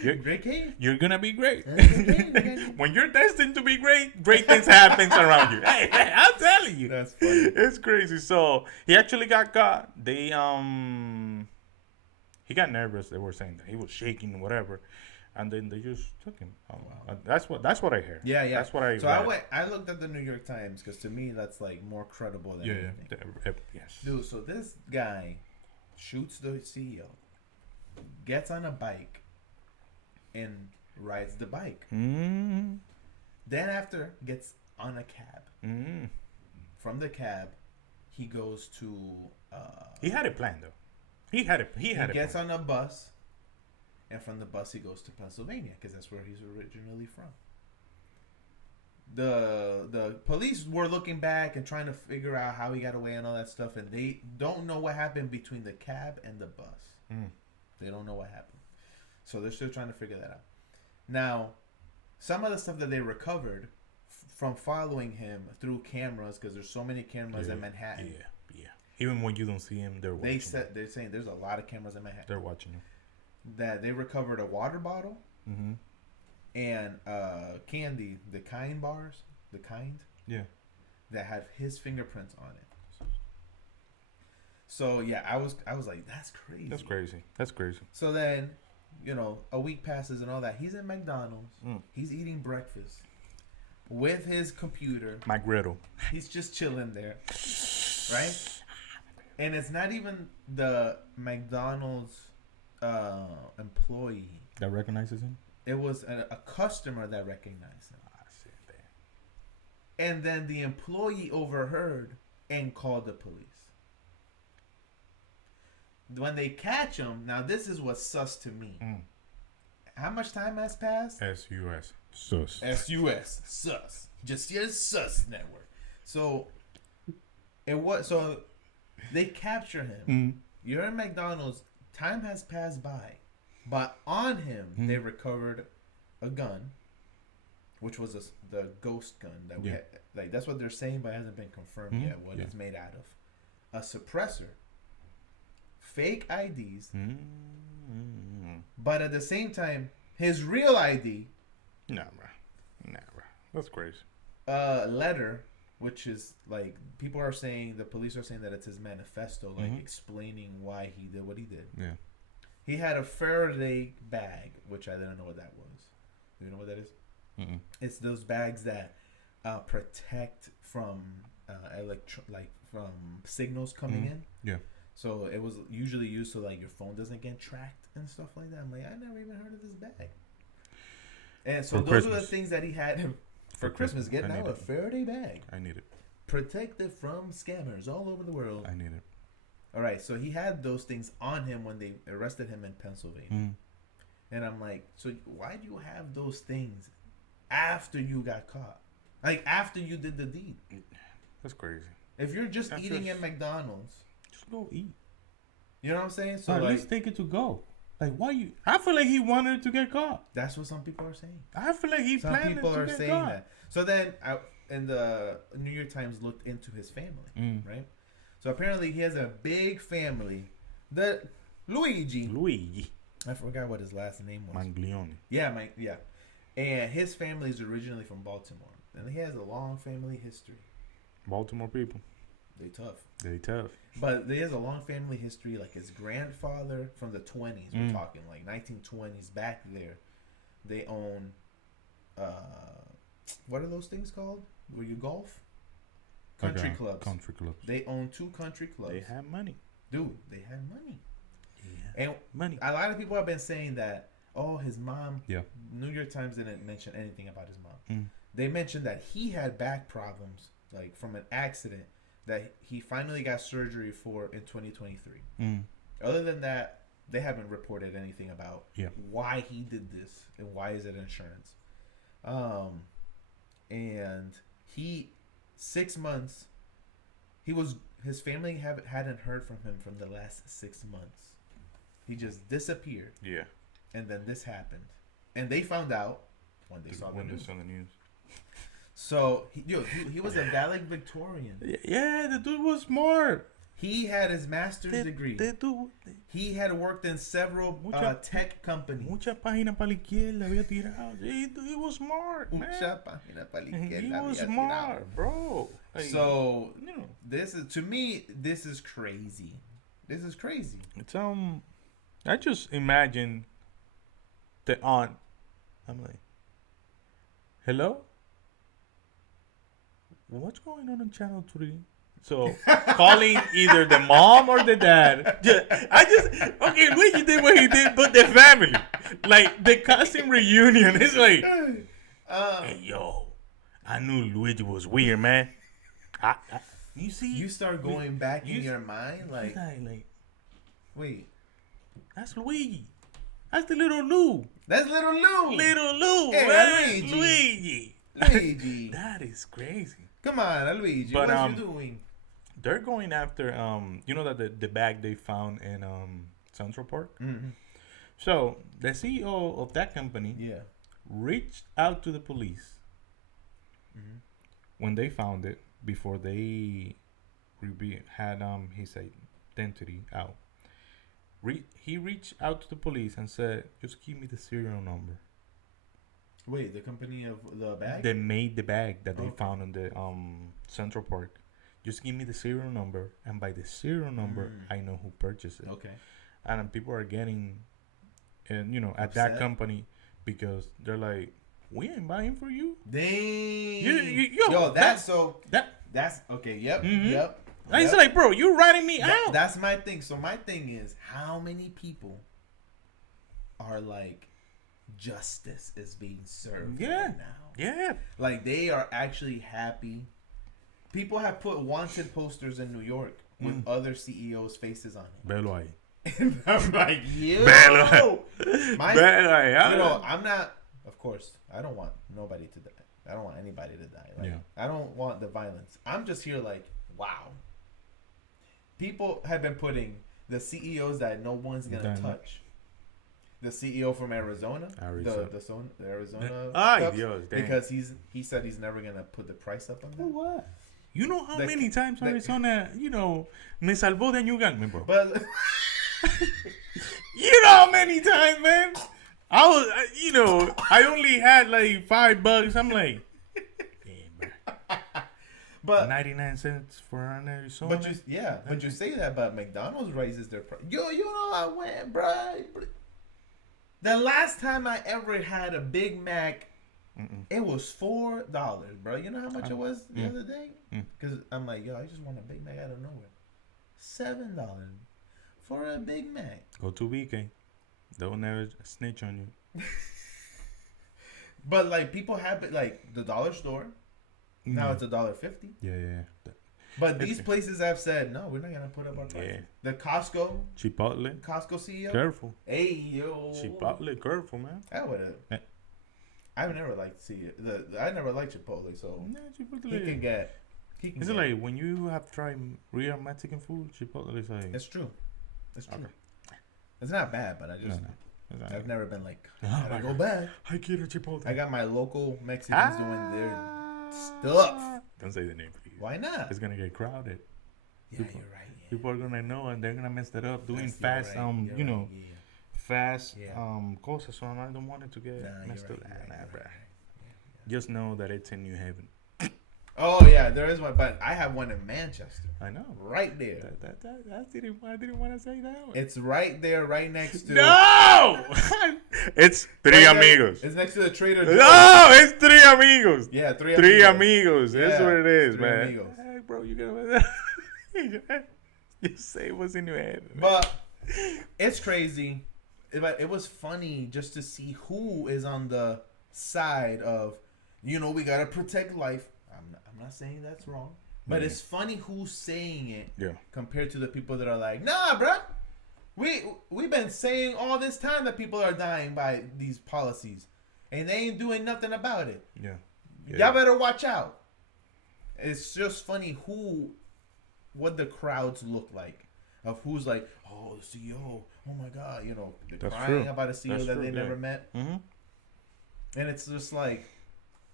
Yeah. Great case. You're gonna be great. When you're destined to be great things happens around you. Hey, I'm telling you. That's funny. It's crazy. So he actually got caught. They he got nervous. They were saying that he was shaking, whatever, and then they just took him. Wow. That's what I heard. Yeah. That's what I. So I looked at the New York Times because to me that's like more credible than anything. Yes. Dude, so this guy shoots the CEO, gets on a bike, and rides the bike. Mm. Then after, gets on a cab. Mm. From the cab, he goes to... he had a plan, though. He gets on a bus, and from the bus he goes to Pennsylvania, because that's where he's originally from. The police were looking back and trying to figure out how he got away and all that stuff, and they don't know what happened between the cab and the bus. They don't know what happened, so they're still trying to figure that out. Now, some of the stuff that they recovered from following him through cameras, because there's so many cameras in Manhattan. Yeah. Even when you don't see him, they're watching. They're saying there's a lot of cameras in Manhattan. They're watching him. That they recovered a water bottle. Mm-hmm. And candy, the kind bars, that have his fingerprints on it. So yeah, I was like, that's crazy. So then, a week passes and all that. He's at McDonald's. He's eating breakfast with his computer. My griddle. He's just chilling there, right? And it's not even the McDonald's employee that recognizes him. It was a customer that recognized him. And then the employee overheard and called the police. When they catch him, now this is what's sus to me. How much time has passed? S-U-S. Sus. S-U-S. Sus. Just your sus network. So they capture him. You're in McDonald's. Time has passed by. But on him, they recovered a gun, which was the ghost gun that we had. Like, that's what they're saying, but it hasn't been confirmed yet what it's made out of. A suppressor, fake IDs, but at the same time, his real ID. Nah, bro. That's crazy. Letter, which is like the police are saying that it's his manifesto, like explaining why he did what he did. Yeah. He had a Faraday bag, which I didn't know what that was. You know what that is? Mm-mm. It's those bags that protect from from signals coming in. Yeah. So it was usually used so like your phone doesn't get tracked and stuff like that. I'm like, I never even heard of this bag. And so those are the things that he had for Christmas. Getting out a Faraday bag. I need it. Protected from scammers all over the world. I need it. All right, so he had those things on him when they arrested him in Pennsylvania. And I'm like, so why do you have those things after you got caught? Like, after you did the deed? That's crazy. If you're just eating at McDonald's. Just go eat. You know what I'm saying? So at least take it to go. Like, why you... I feel like he wanted to get caught. That's what some people are saying. I feel like he planned to get caught. Some people are saying that. So then, and the New York Times looked into his family, right? So apparently he has a big family. Luigi, I forgot what his last name was. Manglione. Yeah, yeah. And his family is originally from Baltimore, and he has a long family history. Baltimore people. They tough. They tough. But there is a long family history. Like his grandfather from the 20s, we're talking like 1920s back there. They own, what are those things called? Where you golf? Country clubs. Country clubs. They own 2 country clubs. They have money. Dude, they had money. Yeah. And money. a lot of people have been saying that, oh, his mom. Yeah. New York Times didn't mention anything about his mom. Mm. They mentioned that he had back problems, like from an accident, that he finally got surgery for in 2023. Mm. Other than that, they haven't reported anything about Yeah. why he did this and why is it insurance. And he 6 months. His family hadn't heard from him from the last 6 months. He just disappeared. Yeah. And then this happened, and they found out when they saw the news. So he was a valedictorian. Yeah, the dude was smart. He had his master's degree. He had worked in several tech companies. Mucha página para la izquierda había tirado. He was smart, man. Mucha página para la izquierda He was había smart, tirado. bro. Like, So you know, this is, to me, this is crazy. This is crazy. it's I just imagine the aunt. I'm like, hello? What's going on Channel 3? So, calling either the mom or the dad. Okay, Luigi did what he did, but the family. Like, the cousin reunion. It's like, hey, yo, I knew Luigi was weird, man. You see? You start going back in your mind, like, wait. That's Luigi. That's the little Lou. That's little Lou. Little Lou, Hey, man. Luigi. Luigi. That is crazy. Come on, Luigi. But, what you doing? They're going after, you know that the bag they found in Central Park? Mm-hmm. So, the CEO of that company reached out to the police when they found it before they had his identity out. He reached out to the police and said, just give me the serial number. Wait, the company of the bag? They made the bag that they found in the Central Park. Just give me the serial number, and by the serial number, I know who purchased it. Okay. And people are getting, and at upset that company because they're like, we ain't buying for you. Dang. Yo, that's okay. Yep. Mm-hmm. Yep. It's like, bro, you're ratting me out. That's my thing. So my thing is, how many people are like, justice is being served right now? Yeah. Like, they are actually happy. People have put wanted posters in New York with other CEOs' faces on it. Velo ahí. And I'm like, yo. Velo ahí. I'm not, of course, I don't want nobody to die. I don't want anybody to die. Like, I don't want the violence. I'm just here like, wow. People have been putting the CEOs that no one's going to touch. The CEO from Arizona. The Arizona Cups, Dios, because he said he's never going to put the price up on that. What? You know how many times Arizona, me salvó de New Gun, bro. But you know how many times, man? I was, I only had like $5. I'm like, damn, bro. But 99 cents for an Arizona. But you say that, but McDonald's raises their price. You know I went, bro. The last time I ever had a Big Mac, it was $4, bro. You know how much it was the other day? Because I'm like, yo, I just want a Big Mac out of nowhere. $7 for a Big Mac. Go to BK. They'll never snitch on you. But like, people have it, like the dollar store. Now it's $1.50. Yeah. But these places have said, no, we're not gonna put up our prices. Yeah. The Costco CEO. Careful. Hey yo. Chipotle, careful, man. I would have. I've never liked I never liked Chipotle, so he can get. Is it like when you have tried real Mexican food, Chipotle is like? It's true. It's true. Okay. It's not bad, but I just. No. I've never been like, I gotta go back. I get a Chipotle. I got my local Mexicans doing their stuff. Don't say the name, please. Why not? It's gonna get crowded. Yeah, you're right. Yeah. People are gonna know, and they're gonna mess that up doing fast fast Yeah. cosas, so I don't want it to get messed up. Bruh. Just know that it's in New Haven. Oh yeah, there is one, but I have one in Manchester. I know. Right there. I didn't want to say that one. It's right there, right next to. No! It's Three Amigos. It's next to the Trader Joe's. No, it's Three Amigos. Yeah, Three Amigos. That's Yeah, what it is, Three man. Amigos. Hey, bro, you gonna you say what's in your head. But it's crazy. But it was funny just to see who is on the side of, we gotta protect life. I'm not saying that's wrong, but it's funny who's saying it. Yeah. Compared to the people that are like, nah, bro. We've been saying all this time that people are dying by these policies, and they ain't doing nothing about it. Yeah. Y'all better watch out. It's just funny what the crowds look like, of who's like, oh, the CEO, oh my God, they're That's crying true. about a CEO That's that true, they yeah. never met, Mm-hmm. and it's just like,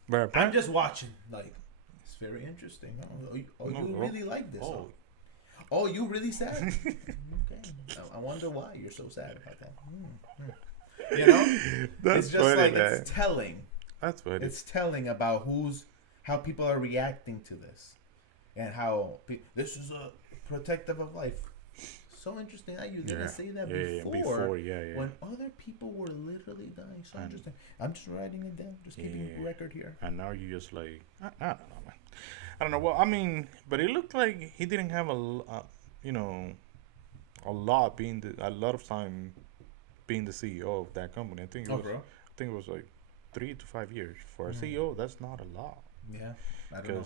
But I'm just watching, like, it's very interesting. Oh, you really like this? Oh. Oh, you really sad? Okay. I wonder why you're so sad about that. That's It's just funny, like man. it's telling. That's funny. It's telling about how people are reacting to this, and how this is a protective of life. So interesting how you didn't say that before. When other people were literally dying. So interesting. I'm just writing it down, just keeping record here. And now you just like, I don't know, man. I don't know. Well, I mean, but it looked like he didn't have a lot of time being the CEO of that company. I think it was like 3 to 5 years for a CEO. That's not a lot. Yeah, I don't know.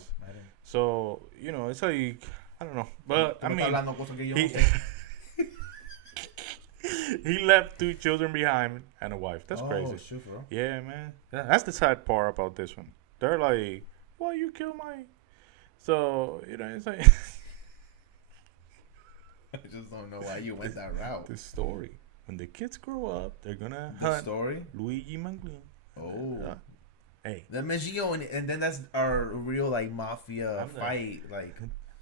So it's like, I don't know, but I mean, he left 2 children behind and a wife. That's crazy. Shoot, bro. Yeah, man. That's the sad part about this one. They're like, "Why you kill my?" So it's like I just don't know why you went that route. the story. When the kids grow up, they're gonna The hunt story. Luigi Manglin. Oh. Hey, The Maggio, and then that's our real like mafia fight, like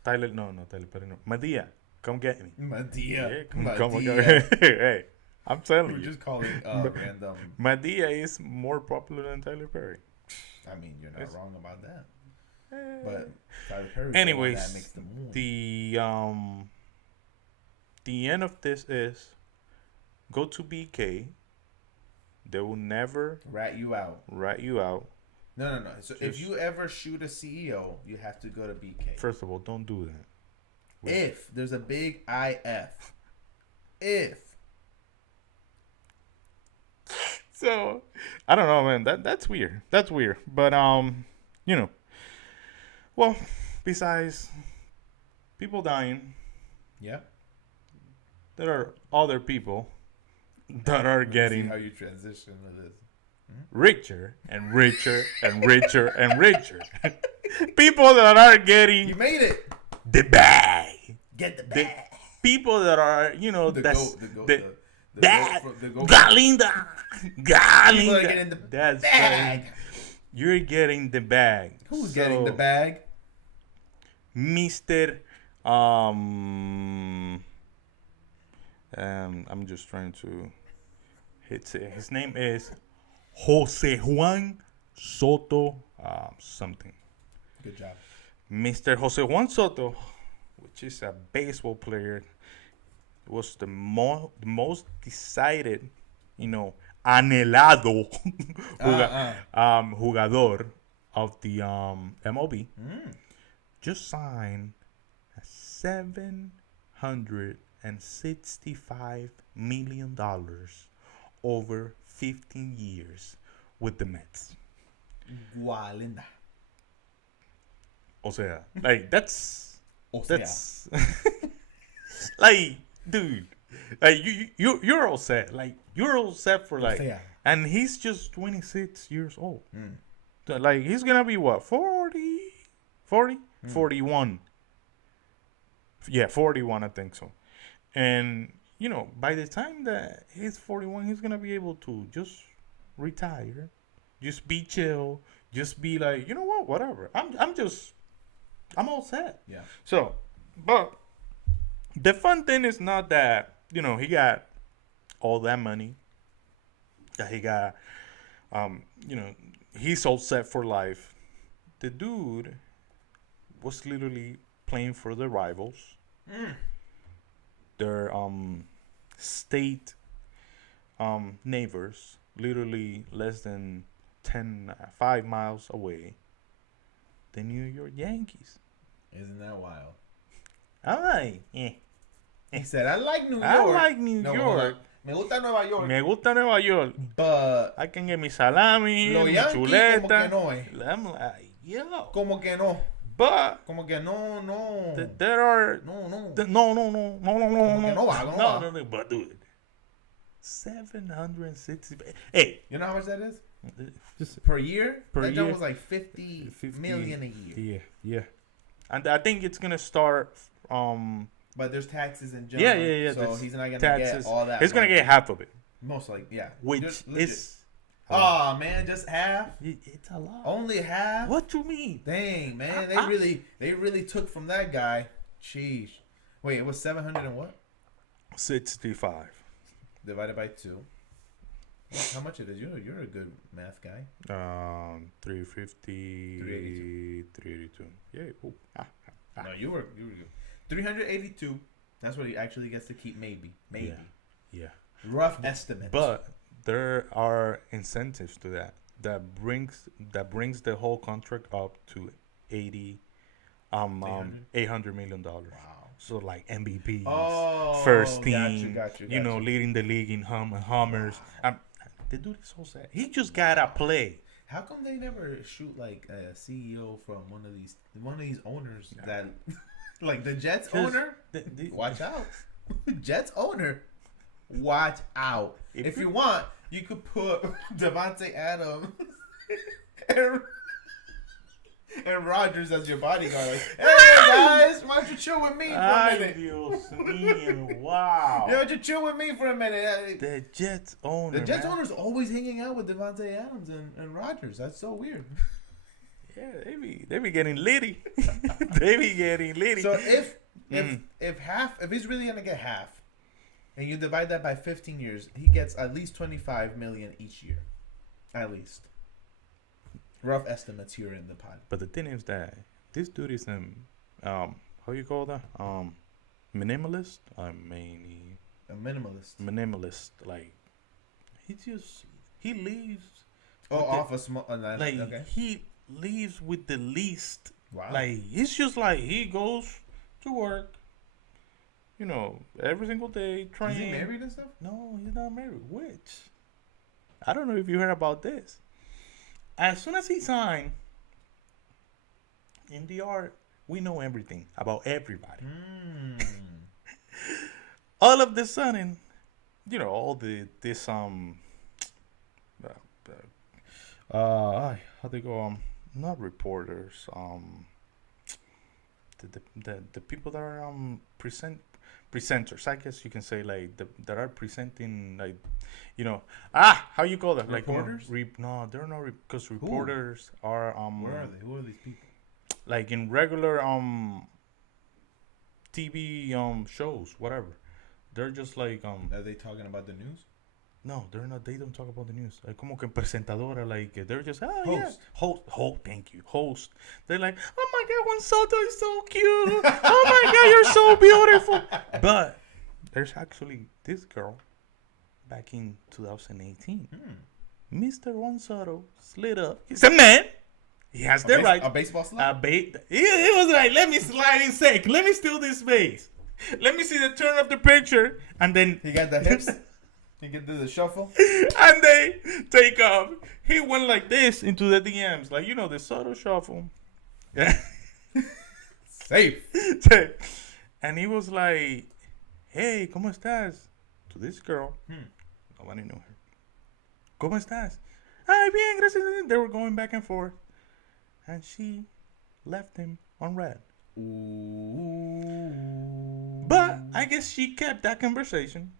Tyler. No, Tyler Perry. No. Madea, come get me. Madea. Yeah, come Madea. Hey, I'm telling We're you. just calling random. Madea is more popular than Tyler Perry. I mean, you're not wrong about that. Eh. But Tyler Perry. Anyways, that makes the moon. the end of this is go to BK. They will never rat you out. No. So if you ever shoot a CEO, you have to go to BK. First of all, don't do that. If there's a big IF. If. So I don't know, man. That's weird. But well, besides people dying, Yeah. there are other people that are getting See how you transition to this. richer and richer and richer and richer. People that are getting You made it. the bag. Get the bag. People that are, The that's goat. the That. Galinda. People are getting the That's bag. funny. You're getting the bag. Who's getting the bag? Mr. I'm just trying to his name is Jose Juan Soto something. Good job. Mr. Jose Juan Soto, which is a baseball player, was the most decided, anhelado jugador of the MLB. Just signed a $765 million over 15 years with the Mets. Gualinda. O sea, like that's Osea. like, dude, like you're all set. Like you're all set for like, Osea. and he's just 26 years old. So, like he's gonna be what 40, 41. Yeah, 41, I think so. And by the time that he's 41, he's gonna be able to just retire, just be chill, just be like, you know what, whatever. I'm all set. Yeah. So, but the fun thing is not that he got all that money that he got. You know, he's all set for life. The dude was literally playing for the rivals. Their state neighbors, literally less than 5 miles away. The New York Yankees. Isn't that wild? I'm like, He said, I like New York. I like New York. Me gusta Nueva York. Me gusta Nueva York. But I can get mi salami, los mi Yankees chuleta. como que no, I'm like, yo. Como que no. But Como que no. there are No. no. Como que no va. No, but dude, 760. Hey, You know how much that is? Just Per year? Per that year. job was like 50 million a year. Yeah. And I think it's gonna start. But there's taxes and junk. Yeah. So he's not gonna taxes. get all that. He's gonna money. get half of it, Most likely, yeah. which Just legit. is. Oh man, just half? It's a lot. Only half? What you mean? Dang, man, they really took from that guy. Sheesh. Wait, it was 700 and what? 65. Divided by 2. How much it is? You're a good math guy. 350. 382. Yeah. Ooh. No, you were good. 382. That's what he actually gets to keep. Maybe. Yeah. Rough estimate. But there are incentives to that. That brings the whole contract up to 80 $800 million. Wow. So like MVPs, Oh, first team, got you. you know, leading the league in Hummers. The dude is so sad. He just gotta play. How come they never shoot like a CEO from one of these owners that, like the Jets owner? Watch out, Jets owner. Watch out. If you want, you could put Devontae Adams and Rodgers as your bodyguard. Like, hey guys, why don't you chill with me for a minute? Dios mío, wow. Why don't you chill with me for a minute? The Jets owner. The Jets owner's always hanging out with Devontae Adams and Rodgers. That's so weird. Yeah, they be getting litty. They be getting litty. So if he's really gonna get half, and you divide that by 15 years, he gets at least 25 million each year, at least. Rough estimates here in the pod. But the thing is that this dude is how you call that? Minimalist. A minimalist. Minimalist. Like he leaves. Off a small. Like okay. he leaves with the least. Wow. Like it's just like he goes to work. You know, every single day. Train. Is he married and stuff? No, he's not married. Which I don't know if you heard about this. As soon as he signed in the art, we know everything about everybody. All of the sudden, you know, all this how they go not reporters, the people that are presenters, I guess you can say, like that are presenting, like, you know, how you call that? Reporters? Like no, they're not because reporters are Where are they? Who are these people? like in regular TV shows, whatever. They're just like Are they talking about the news? no, they're not. They don't talk about the news. Like como que presentadora, like they're just Host. yeah, host. Thank you, host. They're like, oh my God, Juan Soto is so cute. Oh my God, you're so beautiful. But there's actually this girl back in 2018. Mr. Juan Soto slid up. He's a man. He has the right. A baseball slide? He was like, let me slide in sec. Let me steal this base. Let me see the turn of the picture. And then He got the hips. He can do the shuffle. and they take off. He went like this into the DMs. Like, you know, the Soto shuffle. Yeah. Safe. And he was like, hey, ¿cómo estás? To this girl. Nobody knew her. ¿Cómo estás? Ay, bien, gracias. They were going back and forth. And she left him on red. Ooh. But I guess she kept that conversation.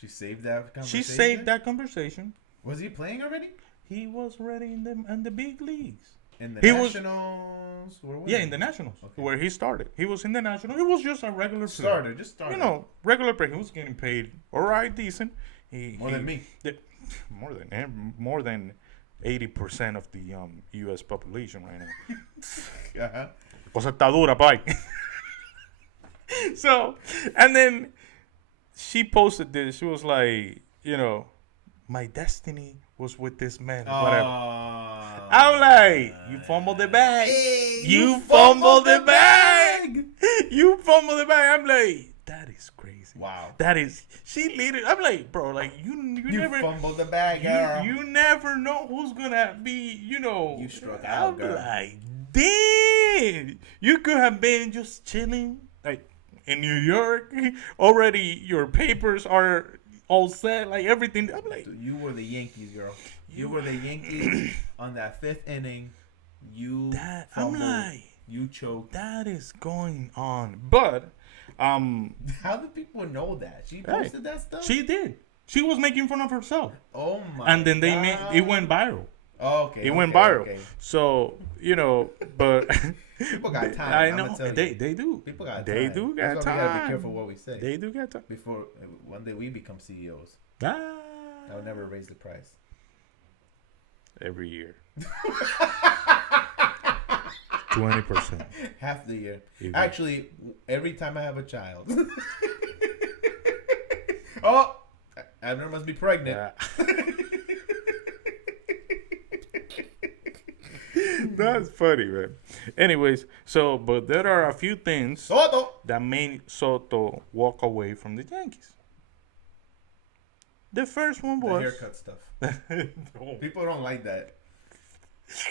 She saved that conversation? She saved that conversation. Was he playing already? He was already in the big leagues. In the He Nationals? Where was Yeah, he? in the Nationals, Okay. where he started. He was in the Nationals. He was just a regular player. Just starter. You know, regular player. He was getting paid all right, decent. More than me. More than 80% of the U.S. population right now. Uh-huh. Cosa está dura, bye. So, and then she posted this. She was like, my destiny was with this man. Whatever. I'm like, you fumbled the bag. Hey, you fumbled the bag. You fumbled the bag. I'm like, that is crazy. Wow. That is, she literally, I'm like, bro, like, you never fumbled the bag, girl. You never know who's gonna be, You struck out, I'm girl. like, damn. You could have been just chilling, like, in New York. Already, your papers are all set, like, everything. I'm like, you were the Yankees, girl. You were the Yankees on that 5th inning. You fumbled. I'm like, you choked. that is going on. But, how do people know that? She posted that stuff? She did. She was making fun of herself. Oh my And then God. it went viral. Oh, okay. It went viral. Okay. So, but people got time. I know they do. People got time. They do got That's time. why we gotta be careful what we say. They do got time. Before one day we become CEOs. I would never raise the price. Every year. 20%. Half the year. Even. Actually, every time I have a child. Oh, Abner must be pregnant. That's funny, man. Anyways, but there are a few things Soto. that made Soto walk away from the Yankees. The first one was the haircut stuff. People don't like that.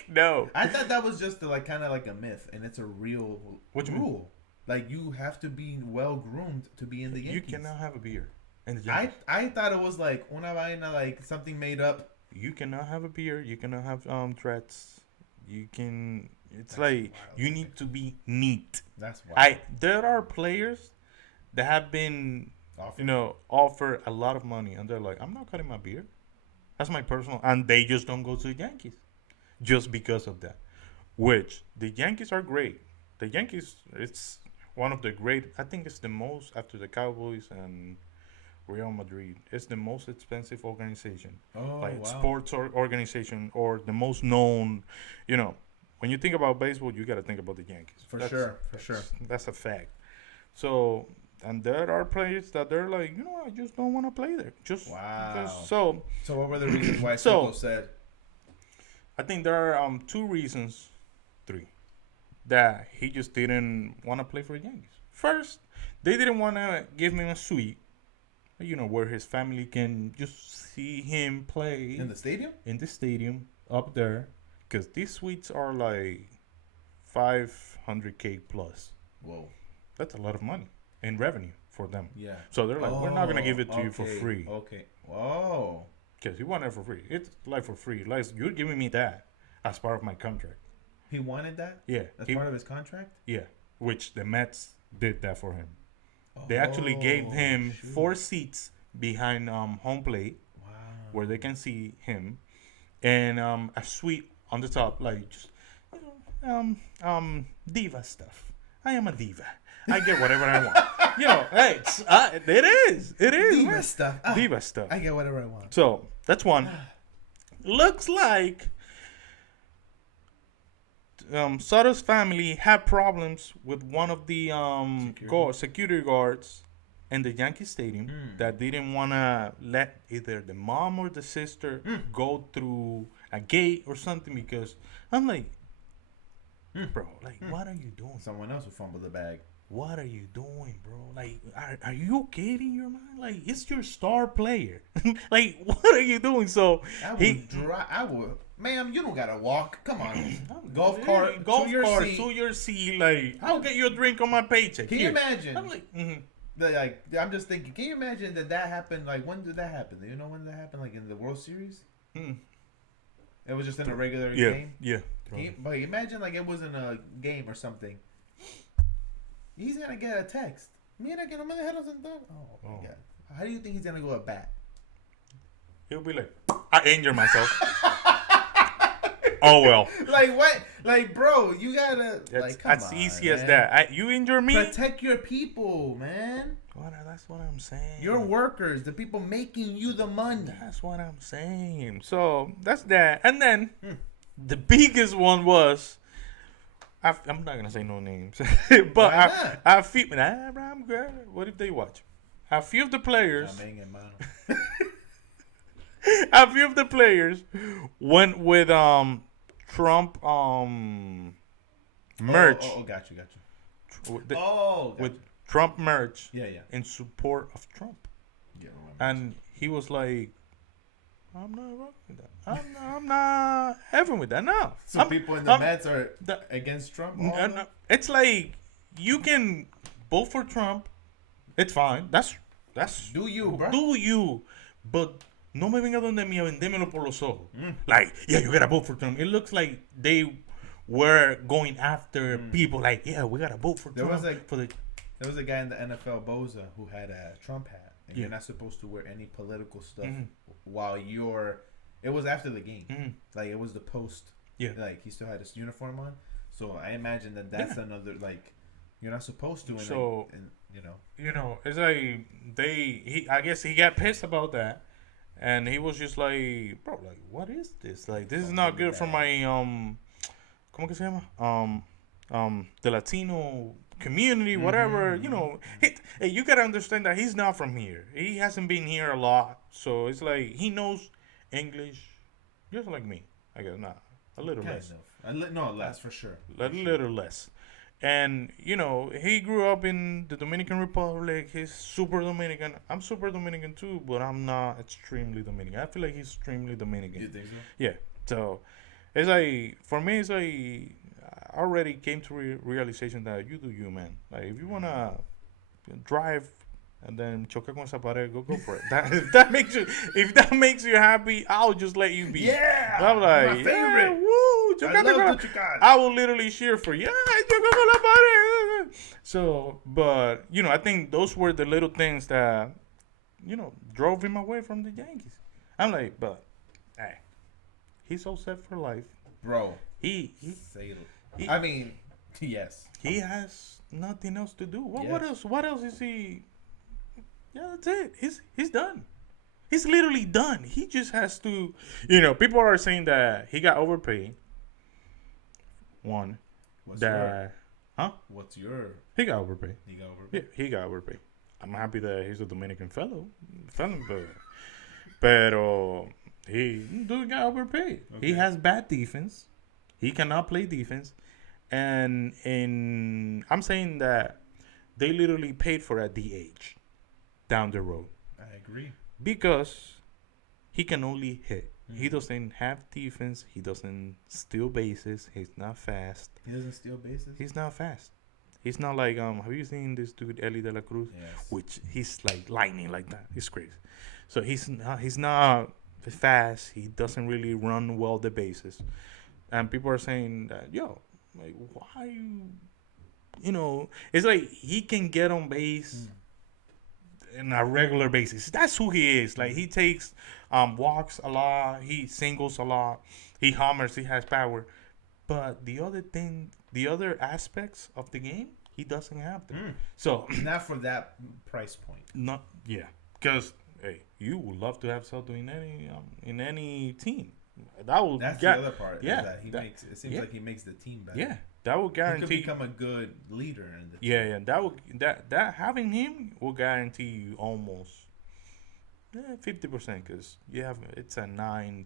No. I thought that was just kind of like a myth, and it's a real rule. Like, you have to be well groomed to be in the Yankees. You cannot have a beard in the Yankees. I thought it was like una vaina, like something made up. You cannot have a beard. You cannot have dreads. You can. It's That's like wild. you need to be neat. That's why. There are players that have been offered a lot of money, and they're like, I'm not cutting my beard. That's my personal, and they just don't go to the Yankees just because of that. Which the Yankees are great. The Yankees, it's one of the great. I think it's the most after the Cowboys and Real Madrid. It's the most expensive organization, sports organization, or the most known. When you think about baseball, you got to think about the Yankees. For sure. That's a fact. So, and there are players that they're like, I just don't want to play there. Just because. So what were the reasons why Soto said? I think there are 2 reasons, 3, that he just didn't want to play for the Yankees. First, they didn't want to give him a suite, where his family can just see him play. In the stadium? In the stadium, up there. Because these suites are like $500K plus. Whoa. That's a lot of money in revenue for them. Yeah. So they're like, we're not going to give it to you for free. Okay. Whoa. Because he wanted it for free. It's like for free. Like, you're giving me that as part of my contract. He wanted that? Yeah. As part of his contract? Yeah. Which the Mets did that for him. They actually gave him 4 seats behind home plate. Wow. Where they can see him. And a suite on the top, like just diva stuff. I am a diva. I get whatever I want. Hey, it is. Diva man. stuff. Diva stuff. I get whatever I want. So that's one. Looks like Soto's family had problems with one of the security guards in the Yankee Stadium that didn't want to let either the mom or the sister go through a gate or something, because I'm like, bro, like, what are you doing? Someone else will fumble the bag. What are you doing, bro? Like, are you okay in your mind? Like, it's your star player. Like, what are you doing? So I would. Ma'am, you don't gotta walk. Come on, golf cart to your seat. Like, I'll get you a drink on my paycheck. Can you imagine? I'm like, I'm just thinking. Can you imagine that happened? Like, when did that happen? Do you know when that happened? Like in the World Series? It was just in a regular game. Yeah. But imagine like it was in a game or something. He's gonna get a text. Mira que no me dejaron sentar. Oh my God. How do you think he's gonna go at bat? He'll be like, I injured myself. Oh well. Like what? Like, bro, you gotta like come That's on, easy as man. that. You injure me. Protect your people, man. Well, that's what I'm saying. Your workers, the people making you the money. That's what I'm saying. So that's that. And then the biggest one was. I'm not gonna say no names, but I feel. I'm good. What if they watch? A few of the players. A few of the players went with Trump merch. Got you. With Trump merch. Yeah. In support of Trump. Yeah, and he was like, I'm not rocking with that. I'm not having with that. No. So people in the Mets are against Trump? No. It's like you can vote for Trump. It's fine. That's do you, bro? Do you? But no me venga donde mí a vendémelo por los ojos. Like, yeah, you gotta vote for Trump. It looks like they were going after people. Like, yeah, we gotta vote for Trump. There was a guy in the NFL, Boza, who had a Trump hat. And you're not supposed to wear any political stuff while you're. It was after the game. Like, it was the post. Yeah. Like, he still had his uniform on. So I imagine that's another, like, you're not supposed to. So, you know, it's like I guess he got pissed about that. And he was just like, bro, like, what is this? Like, this is not good for my, ¿cómo que se llama? The Latino community, whatever, hey, you gotta understand that he's not from here. He hasn't been here a lot, so it's like he knows English just like me. I guess not a little less. No, less for sure. Little less. And he grew up in the Dominican Republic. He's super Dominican. I'm super Dominican too, but I'm not extremely Dominican. I feel like he's extremely Dominican. You think so? Yeah. So it's like, for me, it's like I already came to realization that you do you, man. Like, if you wanna drive and then choca con esa pared, go for it. If that makes you happy, I'll just let you be. Yeah, I'm like, my favorite. Yeah, woo, I will literally cheer for you. Yeah, choca con la pared. So, but I think those were the little things that drove him away from the Yankees. I'm like, but hey, he's so set for life, bro. I mean, yes. He has nothing else to do. What else? What else is he? Yeah, that's it. He's done. He's literally done. He just has to. People are saying that he got overpaid. What's your? He got overpaid. Yeah, he got overpaid. I'm happy that he's a Dominican felon, but he got overpaid. Okay. He has bad defense. He cannot play defense. And I'm saying that they literally paid for a DH down the road. I agree. Because he can only hit. He doesn't have defense. He doesn't steal bases. He's not fast. He doesn't steal bases? He's not fast. He's not like, have you seen this dude, Ellie De La Cruz? Yes. Which he's like lightning like that. He's crazy. So he's not fast. He doesn't really run well the bases. And people are saying that, like, why it's like he can get on base on a regular basis. That's who he is. Like, he takes walks a lot. He singles a lot. He homers. He has power. But the other aspects of the game, he doesn't have them. So not for that price point. Not because hey, you would love to have Soto in any team. That's the other part. Yeah, that he makes. It seems like he makes the team better. Yeah, that will guarantee. He could become a good leader in the team. Yeah. That having him will guarantee you almost 50% because it's a 9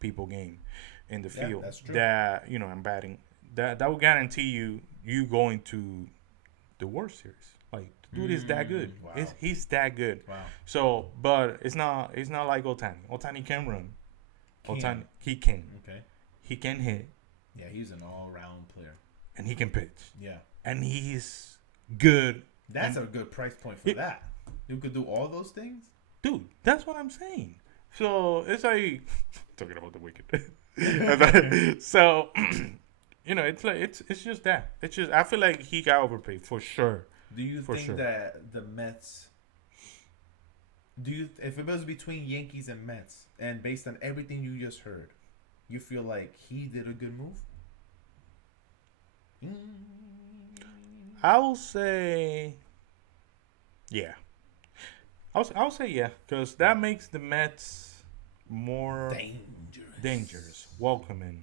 people game in the field. That's true. That I'm batting. That will guarantee you going to the World Series. Like, the dude is that good. Wow. He's that good. Wow. So, but it's not like Ohtani. Ohtani can run. He can. Okay. He can hit. Yeah, he's an all-round player. And he can pitch. Yeah. And he's good. That's a good price point for that. You could do all those things? Dude, that's what I'm saying. So, it's like... talking about the Wicked. So, it's like... It's just that. It's just... I feel like he got overpaid, for sure. Do you think that the Mets... if it was between Yankees and Mets, and based on everything you just heard, you feel like he did a good move? I will say, yeah. I'll say yeah, because that makes the Mets more dangerous, welcoming.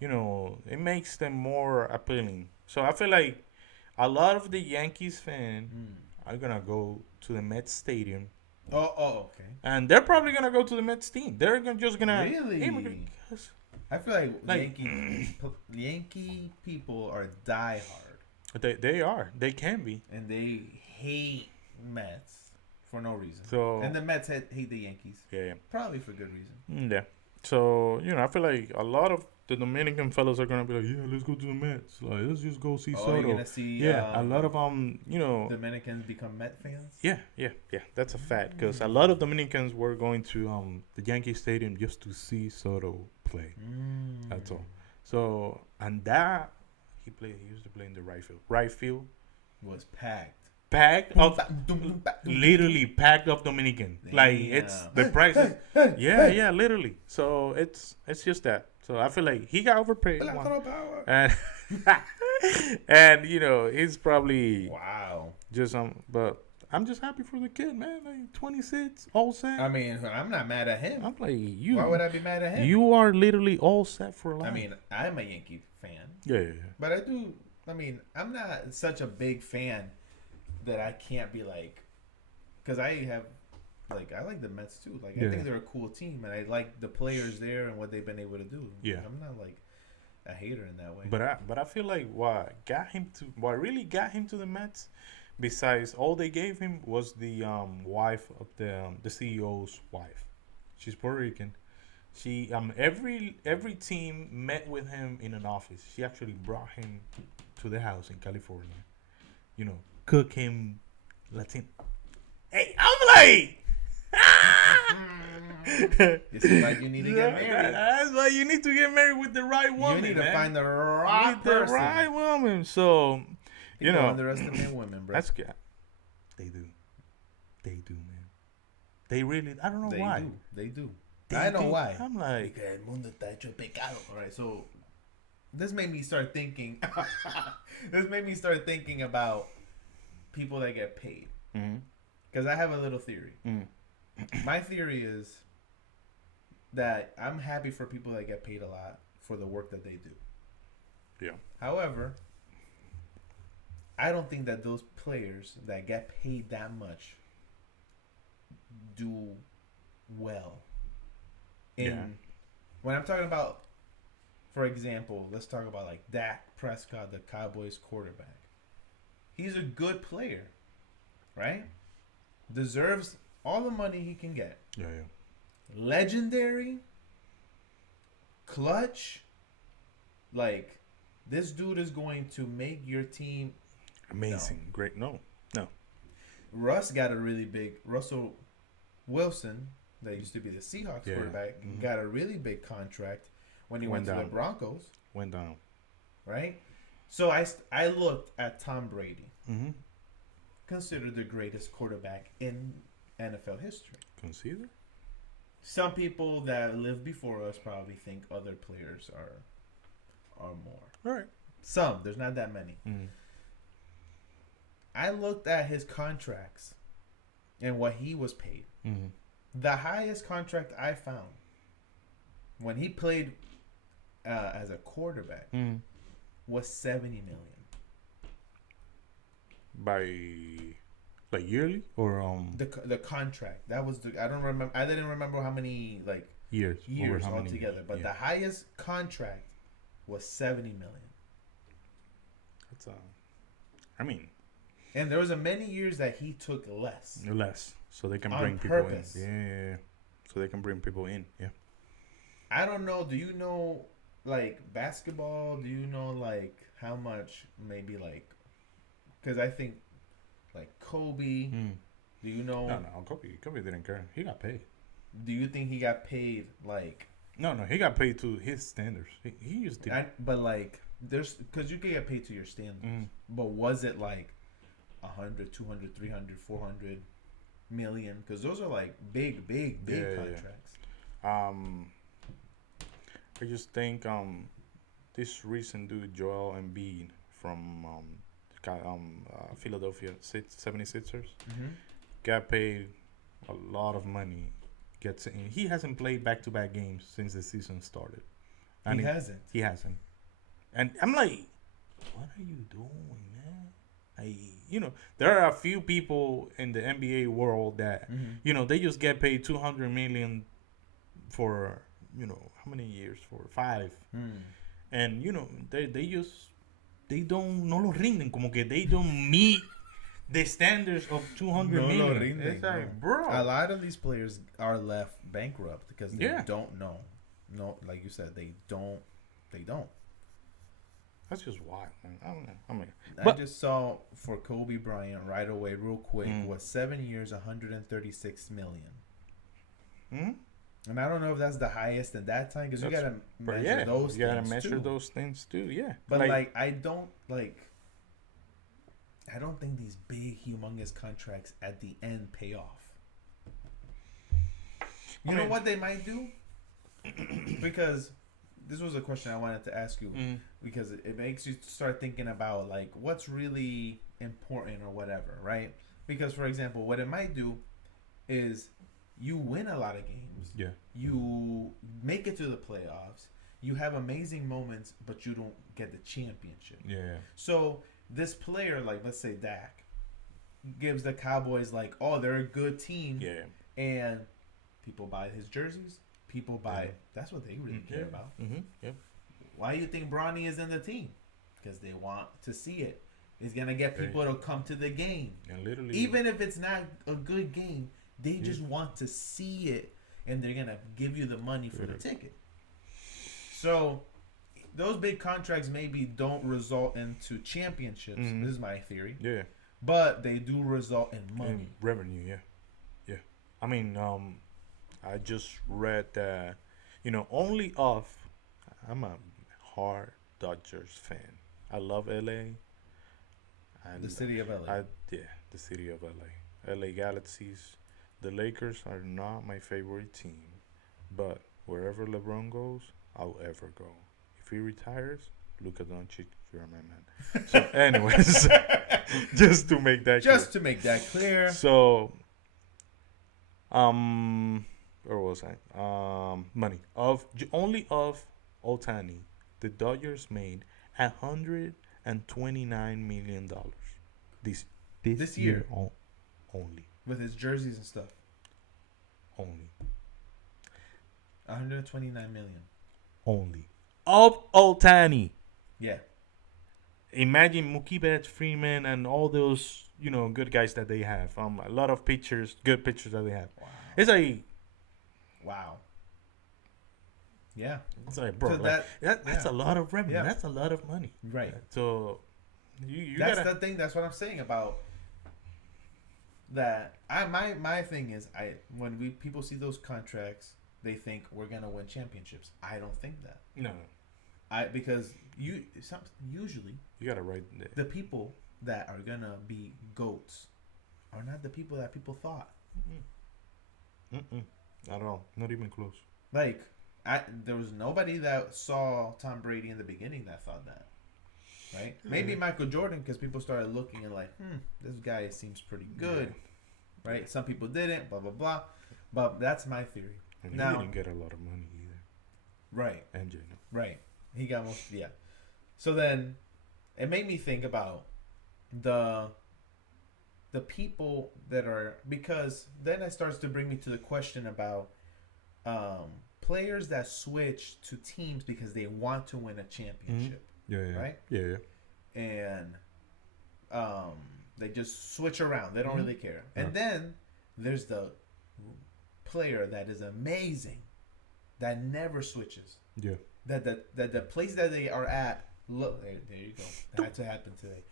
You know, it makes them more appealing. So I feel like a lot of the Yankees fans are gonna go to the Mets stadium. Okay. And they're probably gonna go to the Mets team. They're just gonna really. I feel like Yankee people are diehard. They are. They can be. And they hate Mets for no reason. So and the Mets hate the Yankees. Yeah. Probably for good reason. Yeah. So, I feel like a lot of the Dominican fellas are gonna be like, yeah, let's go to the Mets. Like, let's just go see Soto. You're gonna see, a lot of Dominicans become Met fans. Yeah. That's a fact because a lot of Dominicans were going to the Yankee Stadium just to see Soto play. That's all. So and that he used to play in the right field. Right field was packed. Literally packed of Dominican. Damn. Like it's the prices. Yeah, literally. So it's just that. So I feel like he got overpaid. And he's probably just but I'm just happy for the kid, man. Like 26, all set. I mean, I'm not mad at him. I'm like you. Why would I be mad at him? You are literally all set for life. I mean, I'm a Yankee fan. Yeah. But I'm not such a big fan that I can't be like, because I like the Mets too. Like I think they're a cool team, and I like the players there and what they've been able to do. Yeah, I'm not like a hater in that way. But I feel like what really got him to the Mets, besides all they gave him, was the wife of the CEO's wife. She's Puerto Rican. She every team met with him in an office. She actually brought him to the house in California. Cook him Latin. Hey, I'm like, This is why you need to get married. That's why you need to get married with the right woman. You need to find the right person. The right woman. So, People underestimate women, bro. That's good. They do, man. They really. I don't know why. They do. I know why. I'm like, el mundo está hecho pecado. All right, so this made me start thinking. About people that get paid. Because I have a little theory. My theory is that I'm happy for people that get paid a lot for the work that they do. Yeah. However, I don't think that those players that get paid that much do well. When I'm talking about, for example, let's talk about like Dak Prescott, the Cowboys quarterback. He's a good player, right? Deserves all the money he can get. Yeah. Legendary, clutch. Like, this dude is going to make your team amazing. No. Great. No. Russell Wilson, that used to be the Seahawks quarterback, got a really big contract when he went to the Broncos. Went down. Right? So I looked at Tom Brady. Considered the greatest quarterback in NFL history. Consider? Some people that lived before us probably think other players are more. All right. Some. There's not that many. I looked at his contracts and what he was paid. The highest contract I found when he played as a quarterback was $70 million. By yearly or the contract. That was I don't remember. I didn't remember how many years altogether. But the highest contract was $70 million. That's I mean. And there was many years that he took less, so they can bring people in. Yeah. So they can bring people in. Yeah. I don't know. Do you know basketball? Do you know how much maybe because I think Kobe. Do you know? No. Kobe didn't care. He got paid. Do you think he got paid No. He got paid to his standards. He used to. But there's because you can get paid to your standards. But was it 100, 200, 300, 400 million? Because those are big contracts. I just think this recent dude Joel Embiid from Philadelphia 76ers Mm-hmm. got paid a lot of money. Gets in. He hasn't played back-to-back games since the season started. And He hasn't. He hasn't. And I'm like, what are you doing, man? There are a few people in the NBA world that, they just get paid $200 million for, how many years? For 5. And, they don't, no lo rinden, como que they don't meet the standards of 200 No million. lo rinden, It's like, no. bro. A lot of these players are left bankrupt because they Yeah. don't know. No, like you said, they don't. That's just wild, man. I don't know. I just saw for Kobe Bryant right away, real quick, was 7 years, 136 million. And I don't know if that's the highest at that time because you gotta measure those. You gotta measure those things too. Yeah, but I don't think these big, humongous contracts at the end pay off. You know what they might do? Because this was a question I wanted to ask you because it makes you start thinking about like what's really important or whatever, right? Because for example, what it might do is you win a lot of games. Yeah. You make it to the playoffs. You have amazing moments, but you don't get the championship. Yeah. So this player, like let's say Dak, gives the Cowboys like, oh, they're a good team. Yeah. And people buy his jerseys. People buy. That's what they really care about. Mm-hmm. Yep. Why do you think Bronny is in the team? Because they want to see it. He's gonna get people to come to the game. And literally, even if it's not a good game, they just want to see it, and they're gonna give you the money for the ticket. So those big contracts maybe don't result into championships. This is my theory. Yeah. But they do result in money. In revenue, yeah. Yeah. I mean, I just read that, I'm a hard Dodgers fan. I love LA. The city of LA. The city of LA. LA Galaxies. The Lakers are not my favorite team. But wherever LeBron goes, I'll ever go. If he retires, Luka Doncic, you're my man. So, anyways, just to make that clear. So, where was I? Money only of Otani, the Dodgers made $129 million this year only. With his jerseys and stuff. Only. 129 million. Only. Of Otani. Yeah. Imagine Mookie Betts, Freeman, and all those, good guys that they have. A lot of good pictures that they have. Wow. It's like... Wow. Yeah. It's like, bro, So that's a lot of revenue. Yeah. That's a lot of money. Right. So, you that's gotta... the thing. That's what I'm saying about that. My thing is, when people see those contracts, they think we're gonna win championships. I don't think that. No. Because usually you gotta write the people that are gonna be GOATs are not the people that people thought. Not at all. Not even close. Like, there was nobody that saw Tom Brady in the beginning that thought that. Right? Maybe Michael Jordan, because people started looking and like, this guy seems pretty good. Yeah. Right? Some people didn't, blah, blah, blah. But that's my theory. And he now, didn't get a lot of money either. Right. MJ, no. Right. He got most, yeah. So then, it made me think about the people that are, because then it starts to bring me to the question about players that switch to teams because they want to win a championship. Yeah. Right? Yeah. And they just switch around. They don't really care. And then there's the player that is amazing that never switches. Yeah. That the place that they are at, look, there you go. That had to happen today.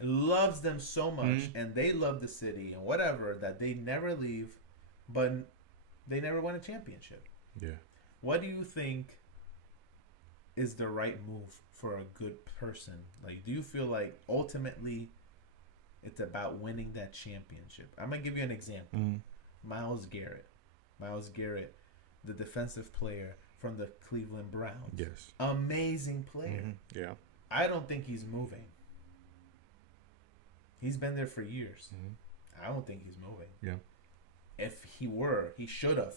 Loves them so much, and they love the city and whatever, that they never leave, but they never win a championship. Yeah. What do you think is the right move for a good person? Like, do you feel like ultimately it's about winning that championship? I'm gonna give you an example. Myles Garrett, the defensive player from the Cleveland Browns. Yes. Amazing player. Mm-hmm. Yeah. I don't think he's moving. He's been there for years. Mm-hmm. I don't think he's moving. Yeah. If he were, he should have.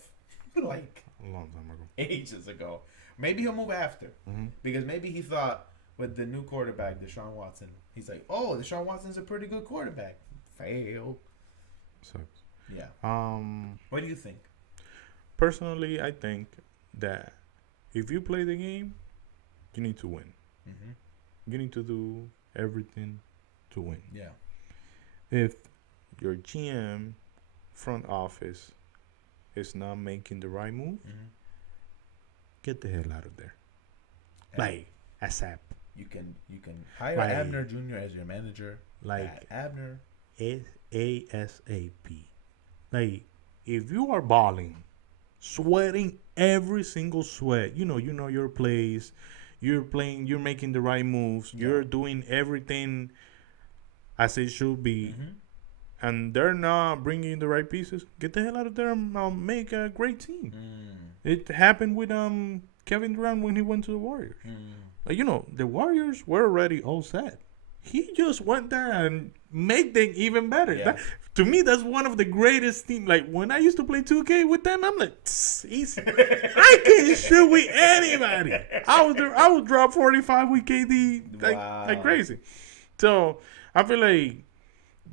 Like A long time ago. ages ago. Maybe he'll move after. Mm-hmm. Because maybe he thought with the new quarterback, Deshaun Watson, he's like, oh, Deshaun Watson's a pretty good quarterback. Fail. Sucks. Yeah. Um. What do you think? Personally, I think that if you play the game, you need to win. Mm-hmm. You need to do everything to win. Yeah. If your GM front office is not making the right move, get the hell out of there. And Like ASAP. you can hire Like- Abner Jr. as your manager. Like Abner. ASAP. Like if you are balling, sweating every single sweat, you know your plays, you're playing, you're making the right moves, Yeah. you're doing everything as it should be, Mm-hmm. and they're not bringing the right pieces, get the hell out of there and make a great team. It happened with Kevin Durant when he went to the Warriors. Like, the Warriors were already all set. He just went there and made them even better. Yeah. To me, that's one of the greatest teams. Like, when I used to play 2K with them, I'm like, easy. I can shoot with anybody. I would drop 45 with KD like crazy. So, I feel like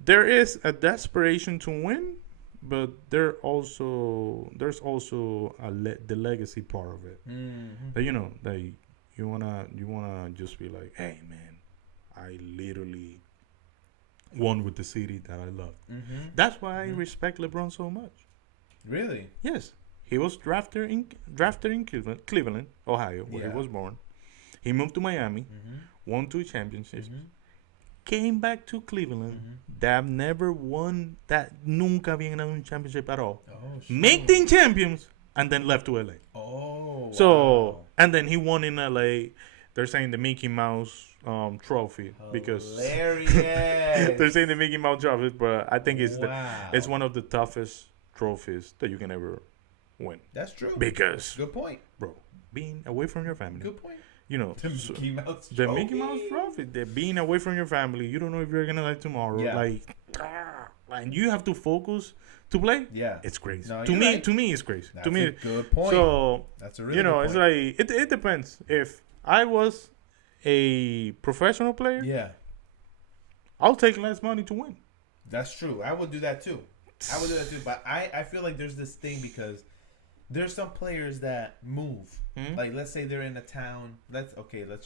there is a desperation to win, but there's also the legacy part of it. Mm-hmm. Like you wanna just be like, hey man, I literally won with the city that I love. Mm-hmm. That's why I respect LeBron so much. Really? Yes, he was drafted in Cleveland, Ohio, where Yeah. he was born. He moved to Miami, won 2 championships, came back to Cleveland. That never won, that nunca habían ganado un championship at all. Oh, sure. Make them champions, and then left to LA. Oh, So, wow. and then he won in LA. They're saying the Mickey Mouse trophy because Hilarious. they're saying the Mickey Mouse trophy, but I think it's Wow. it's one of the toughest trophies that you can ever win. That's true. Because, Good point. bro, being away from your family, Good point. the Mickey Mouse the Mickey Mouse trophy, the being away from your family, you don't know if you're gonna die tomorrow. Yeah. And you have to focus to play. Yeah. It's crazy. No, to you're me, right. to me, it's crazy. That's to me, a good point. so That's a really good it's point. like it depends. If I was a professional player, Yeah, I'll take less money to win. that's true. I would do that too. But I feel like there's this thing because there's some players that move. Mhm. Like, let's say they're in a town. Let's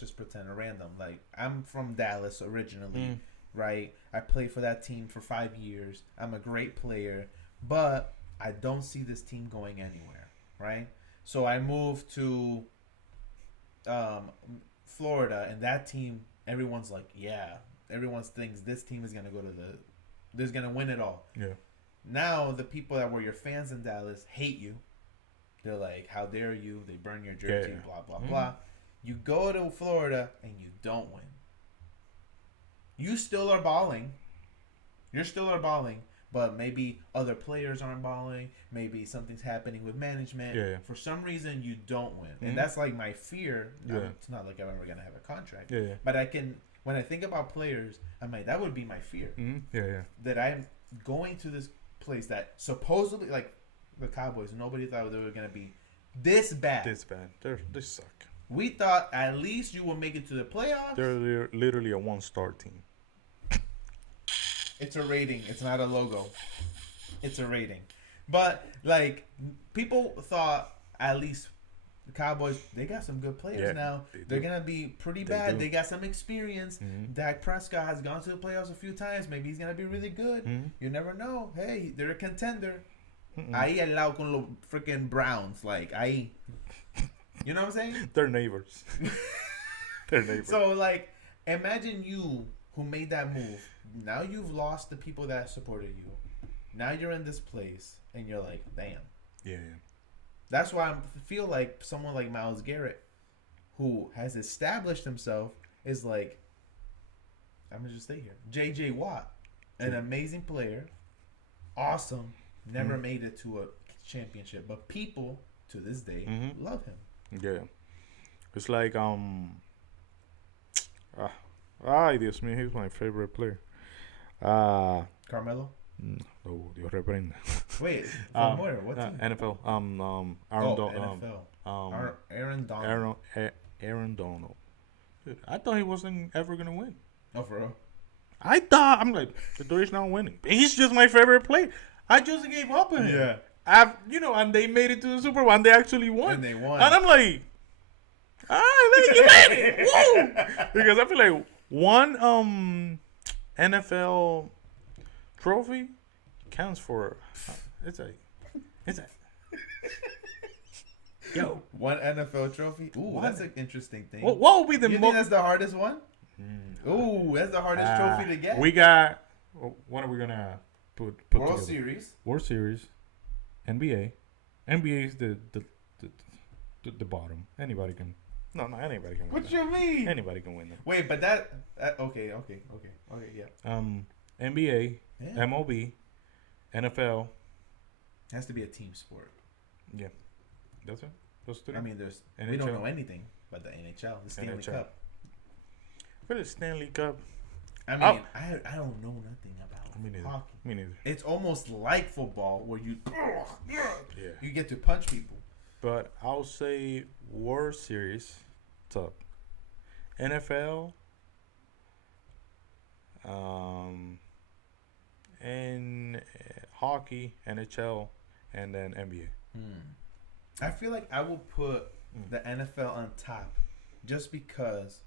just pretend a random. Like, I'm from Dallas originally, right? I played for that team for 5 years. I'm a great player, but I don't see this team going anywhere, right? So I moved to Florida, and that team, everyone's like, yeah, everyone thinks this team is gonna is gonna win it all. Yeah. Now the people that were your fans in Dallas hate you. They're like, how dare you? They burn your jersey, Yeah. blah blah blah. You go to Florida and you don't win. You still are balling. You're still are balling, but maybe other players aren't balling. Maybe something's happening with management. Yeah. For some reason, you don't win, Mhm. and that's like my fear. Yeah. It's not like I'm ever gonna have a contract, Yeah. but when I think about players, I'm like, that would be my fear. Yeah. That I'm going to this place that supposedly, like the Cowboys, nobody thought they were gonna be this bad. This bad. They suck. We thought at least you will make it to the playoffs. They're literally a 1-star team. It's a rating. It's not a logo. It's a rating. But like people thought at least the Cowboys, they got some good players Yeah, now. they They're do. gonna be pretty They bad. do. They got some experience. Mhm. Dak Prescott has gone to the playoffs a few times. Maybe he's gonna be really good. Mhm. You never know. Hey, they're a contender. Mm-mm. Ahí al lado con los freaking Browns. Like ahí. You know what I'm saying? They're neighbors. They're neighbors. So like, imagine you who made that move. Now you've lost the people that supported you. Now you're in this place and you're like, damn. yeah. That's why I feel like someone like Myles Garrett, who has established himself, is like, I'm gonna just stay here. J.J. Watt, an amazing player, awesome, never made it to a championship, but people to this day Mhm. love him. Yeah. It's like ay Dios mío, he's my favorite player. Carmelo. No, Dios reprenda. Wait, from where? What team? NFL. NFL. Aaron Donald. Aaron Donald. Dude, I thought he wasn't ever gonna win. Oh, for real? I'm like, the Dodgers not winning. He's just my favorite player. I just gave up on him. Yeah. And they made it to the Super Bowl and they actually won. And they won. And I'm like, all right, man, you made it. Woo! Because I feel like one NFL trophy counts for it's a yo. One NFL trophy? Ooh, that's an interesting thing. What would be the You think that's the hardest one? Ooh, that's the hardest trophy to get. We got. What are we gonna put World together? Series. World Series, NBA. NBA is the bottom. Anybody can. No, anybody can win. What you mean? Anybody can win them. Wait, but that okay, yeah. NBA, Yeah. MLB, NFL. Has to be a team sport. Yeah, that's it. Those three. I mean, we NHL. don't know anything but the NHL, the Stanley NHL. Cup. For the Stanley Cup. I mean, I don't know nothing about Me neither. hockey. Me neither. It's almost like football where you Yeah. you get to punch people. But I'll say World Series, top. NFL, and hockey, NHL, and then NBA. I feel like I will put the NFL on top just because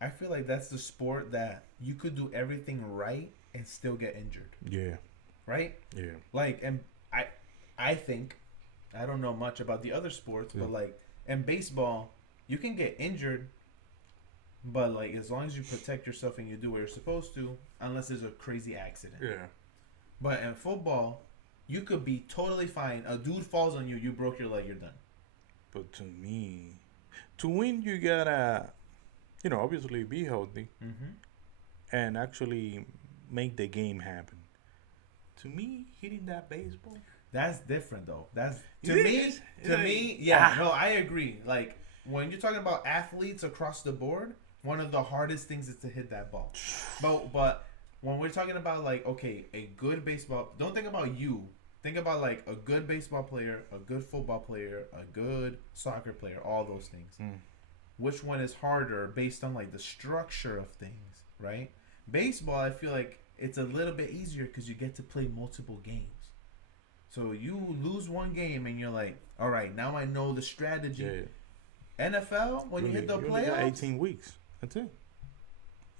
I feel like that's the sport that you could do everything right and still get injured. Yeah. Right? Yeah. Like, and I think, I don't know much about the other sports, but like in baseball, you can get injured, but like as long as you protect yourself and you do what you're supposed to, unless there's a crazy accident. Yeah. But in football, you could be totally fine. A dude falls on you, you broke your leg, you're done. But to me, to win, you gotta, obviously be healthy and actually make the game happen. To me, hitting that baseball. That's different though. That's It to is. me, yeah. No, I agree. Like when you're talking about athletes across the board, one of the hardest things is to hit that ball. But when we're talking about like, okay, a good baseball, don't think about you. Think about like a good baseball player, a good football player, a good soccer player, all those things. Which one is harder based on like the structure of things, right? Baseball, I feel like it's a little bit easier because you get to play multiple games. So you lose one game and you're like, all right, now I know the strategy. Yeah. NFL, when you hit the you only got playoffs, 18 weeks. That's it.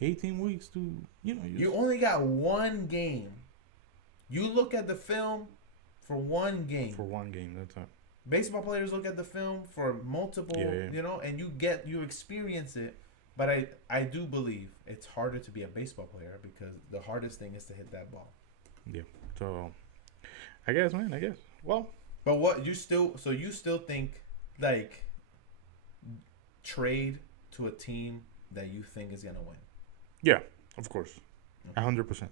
18 weeks to, you only got one game. You look at the film for one game. For one game, that's it. Baseball players look at the film for multiple, and you experience it. But I do believe it's harder to be a baseball player because the hardest thing is to hit that ball. Yeah. So, I guess. Well. But what you still think like trade to a team that you think is gonna win? Yeah, of course. 100%.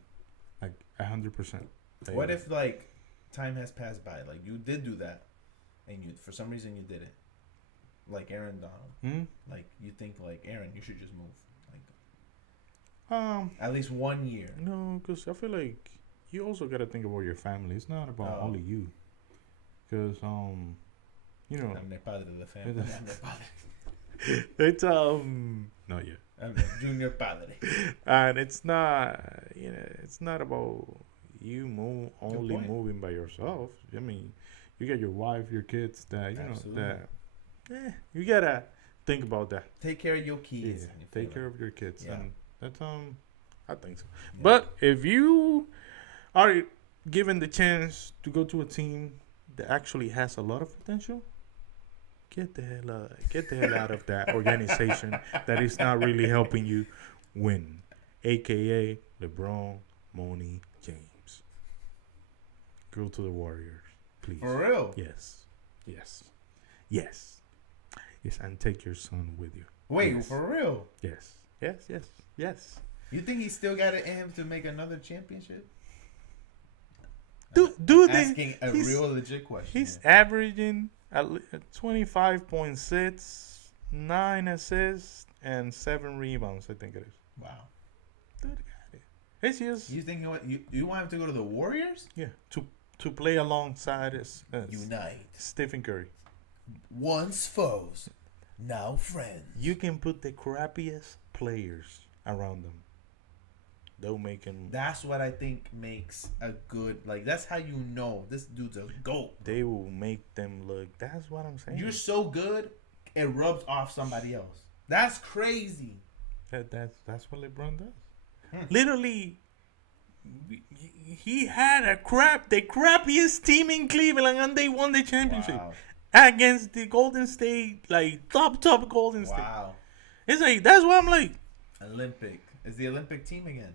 Like 100%. What if like time has passed by, like you did do that, and you for some reason you didn't, like Aaron Donald, like you think like Aaron, you should just move, like at least 1 year. No, because I feel like you also gotta think about your family. It's not about only you, because I'm the padre de la family. I'm the padre. It's not yet. I'm the junior padre. And it's not it's not about you moving by yourself. I mean, you got your wife, your kids that you gotta think about that. Take care of your kids. Yeah, take care of your kids. Yeah. And that's I think so. Yeah. But if you are given the chance to go to a team that actually has a lot of potential, get the hell out of that organization that is not really helping you win, aka LeBron, Money, James. Go to the Warriors, please. For real? Yes, and take your son with you. Wait, yes. For real? Yes. You think he still got it in him to make another championship? Asking a real legit question. He's averaging at 25.6, 9 assists, and 7 rebounds. I think it is. Wow. Good guy. It's just You think you want him to go to the Warriors? yeah to play alongside as Unite. Stephen Curry. Once foes, now friends. You can put the crappiest players around them. They'll make him. That's what I think makes a good, like, that's how you know this dude's a GOAT. They will make them look. That's what I'm saying. You're so good, it rubs off somebody else. That's crazy. That's what LeBron does. Literally, he had the crappiest team in Cleveland, and they won the championship against the Golden State, like top Golden State. Wow. It's like that's why I'm like Olympic. Is the Olympic team again?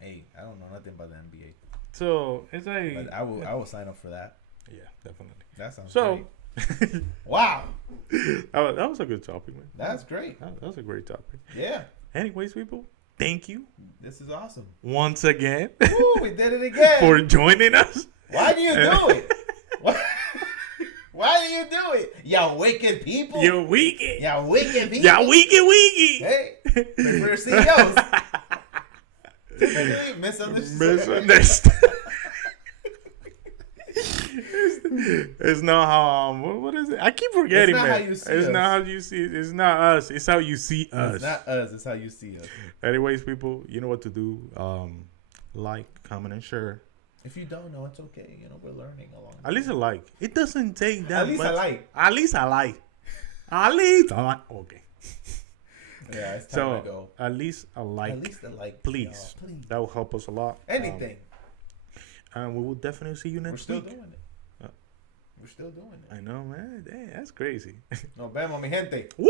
Hey, I don't know nothing about the NBA. So it's like But I will sign up for that. yeah, definitely. That sounds So great. Wow. that was a good topic, man. That's great. That was a great topic. Yeah. Anyways, people, thank you This is awesome. once again Ooh, we did it again. for joining us. Why do you do it? Why do you do it? Y'all wicked people. You're wicked. Y'all wicked people. Y'all wicked. Hey, for CEOs. Misunderstood. It's not how what is it? I keep forgetting, It's not man. how you see It's us. not how you see it. It's not us. It's how you see us. It's not us. It's how you see us. Anyways, people, you know what to do. Like, comment, and share. If you don't know, it's okay. You know, we're learning along. At least a like. It doesn't take that At least much. I like. At least I like. At least I like. Okay. Yeah, it's time to So go. at least a like. At least a like, Please. y'all. Please. That will help us a lot. Anything. And we will definitely see you We're next still week. doing it. We're still doing it. I know, man. Dang, that's crazy. Nos vemos, mi gente. Woo!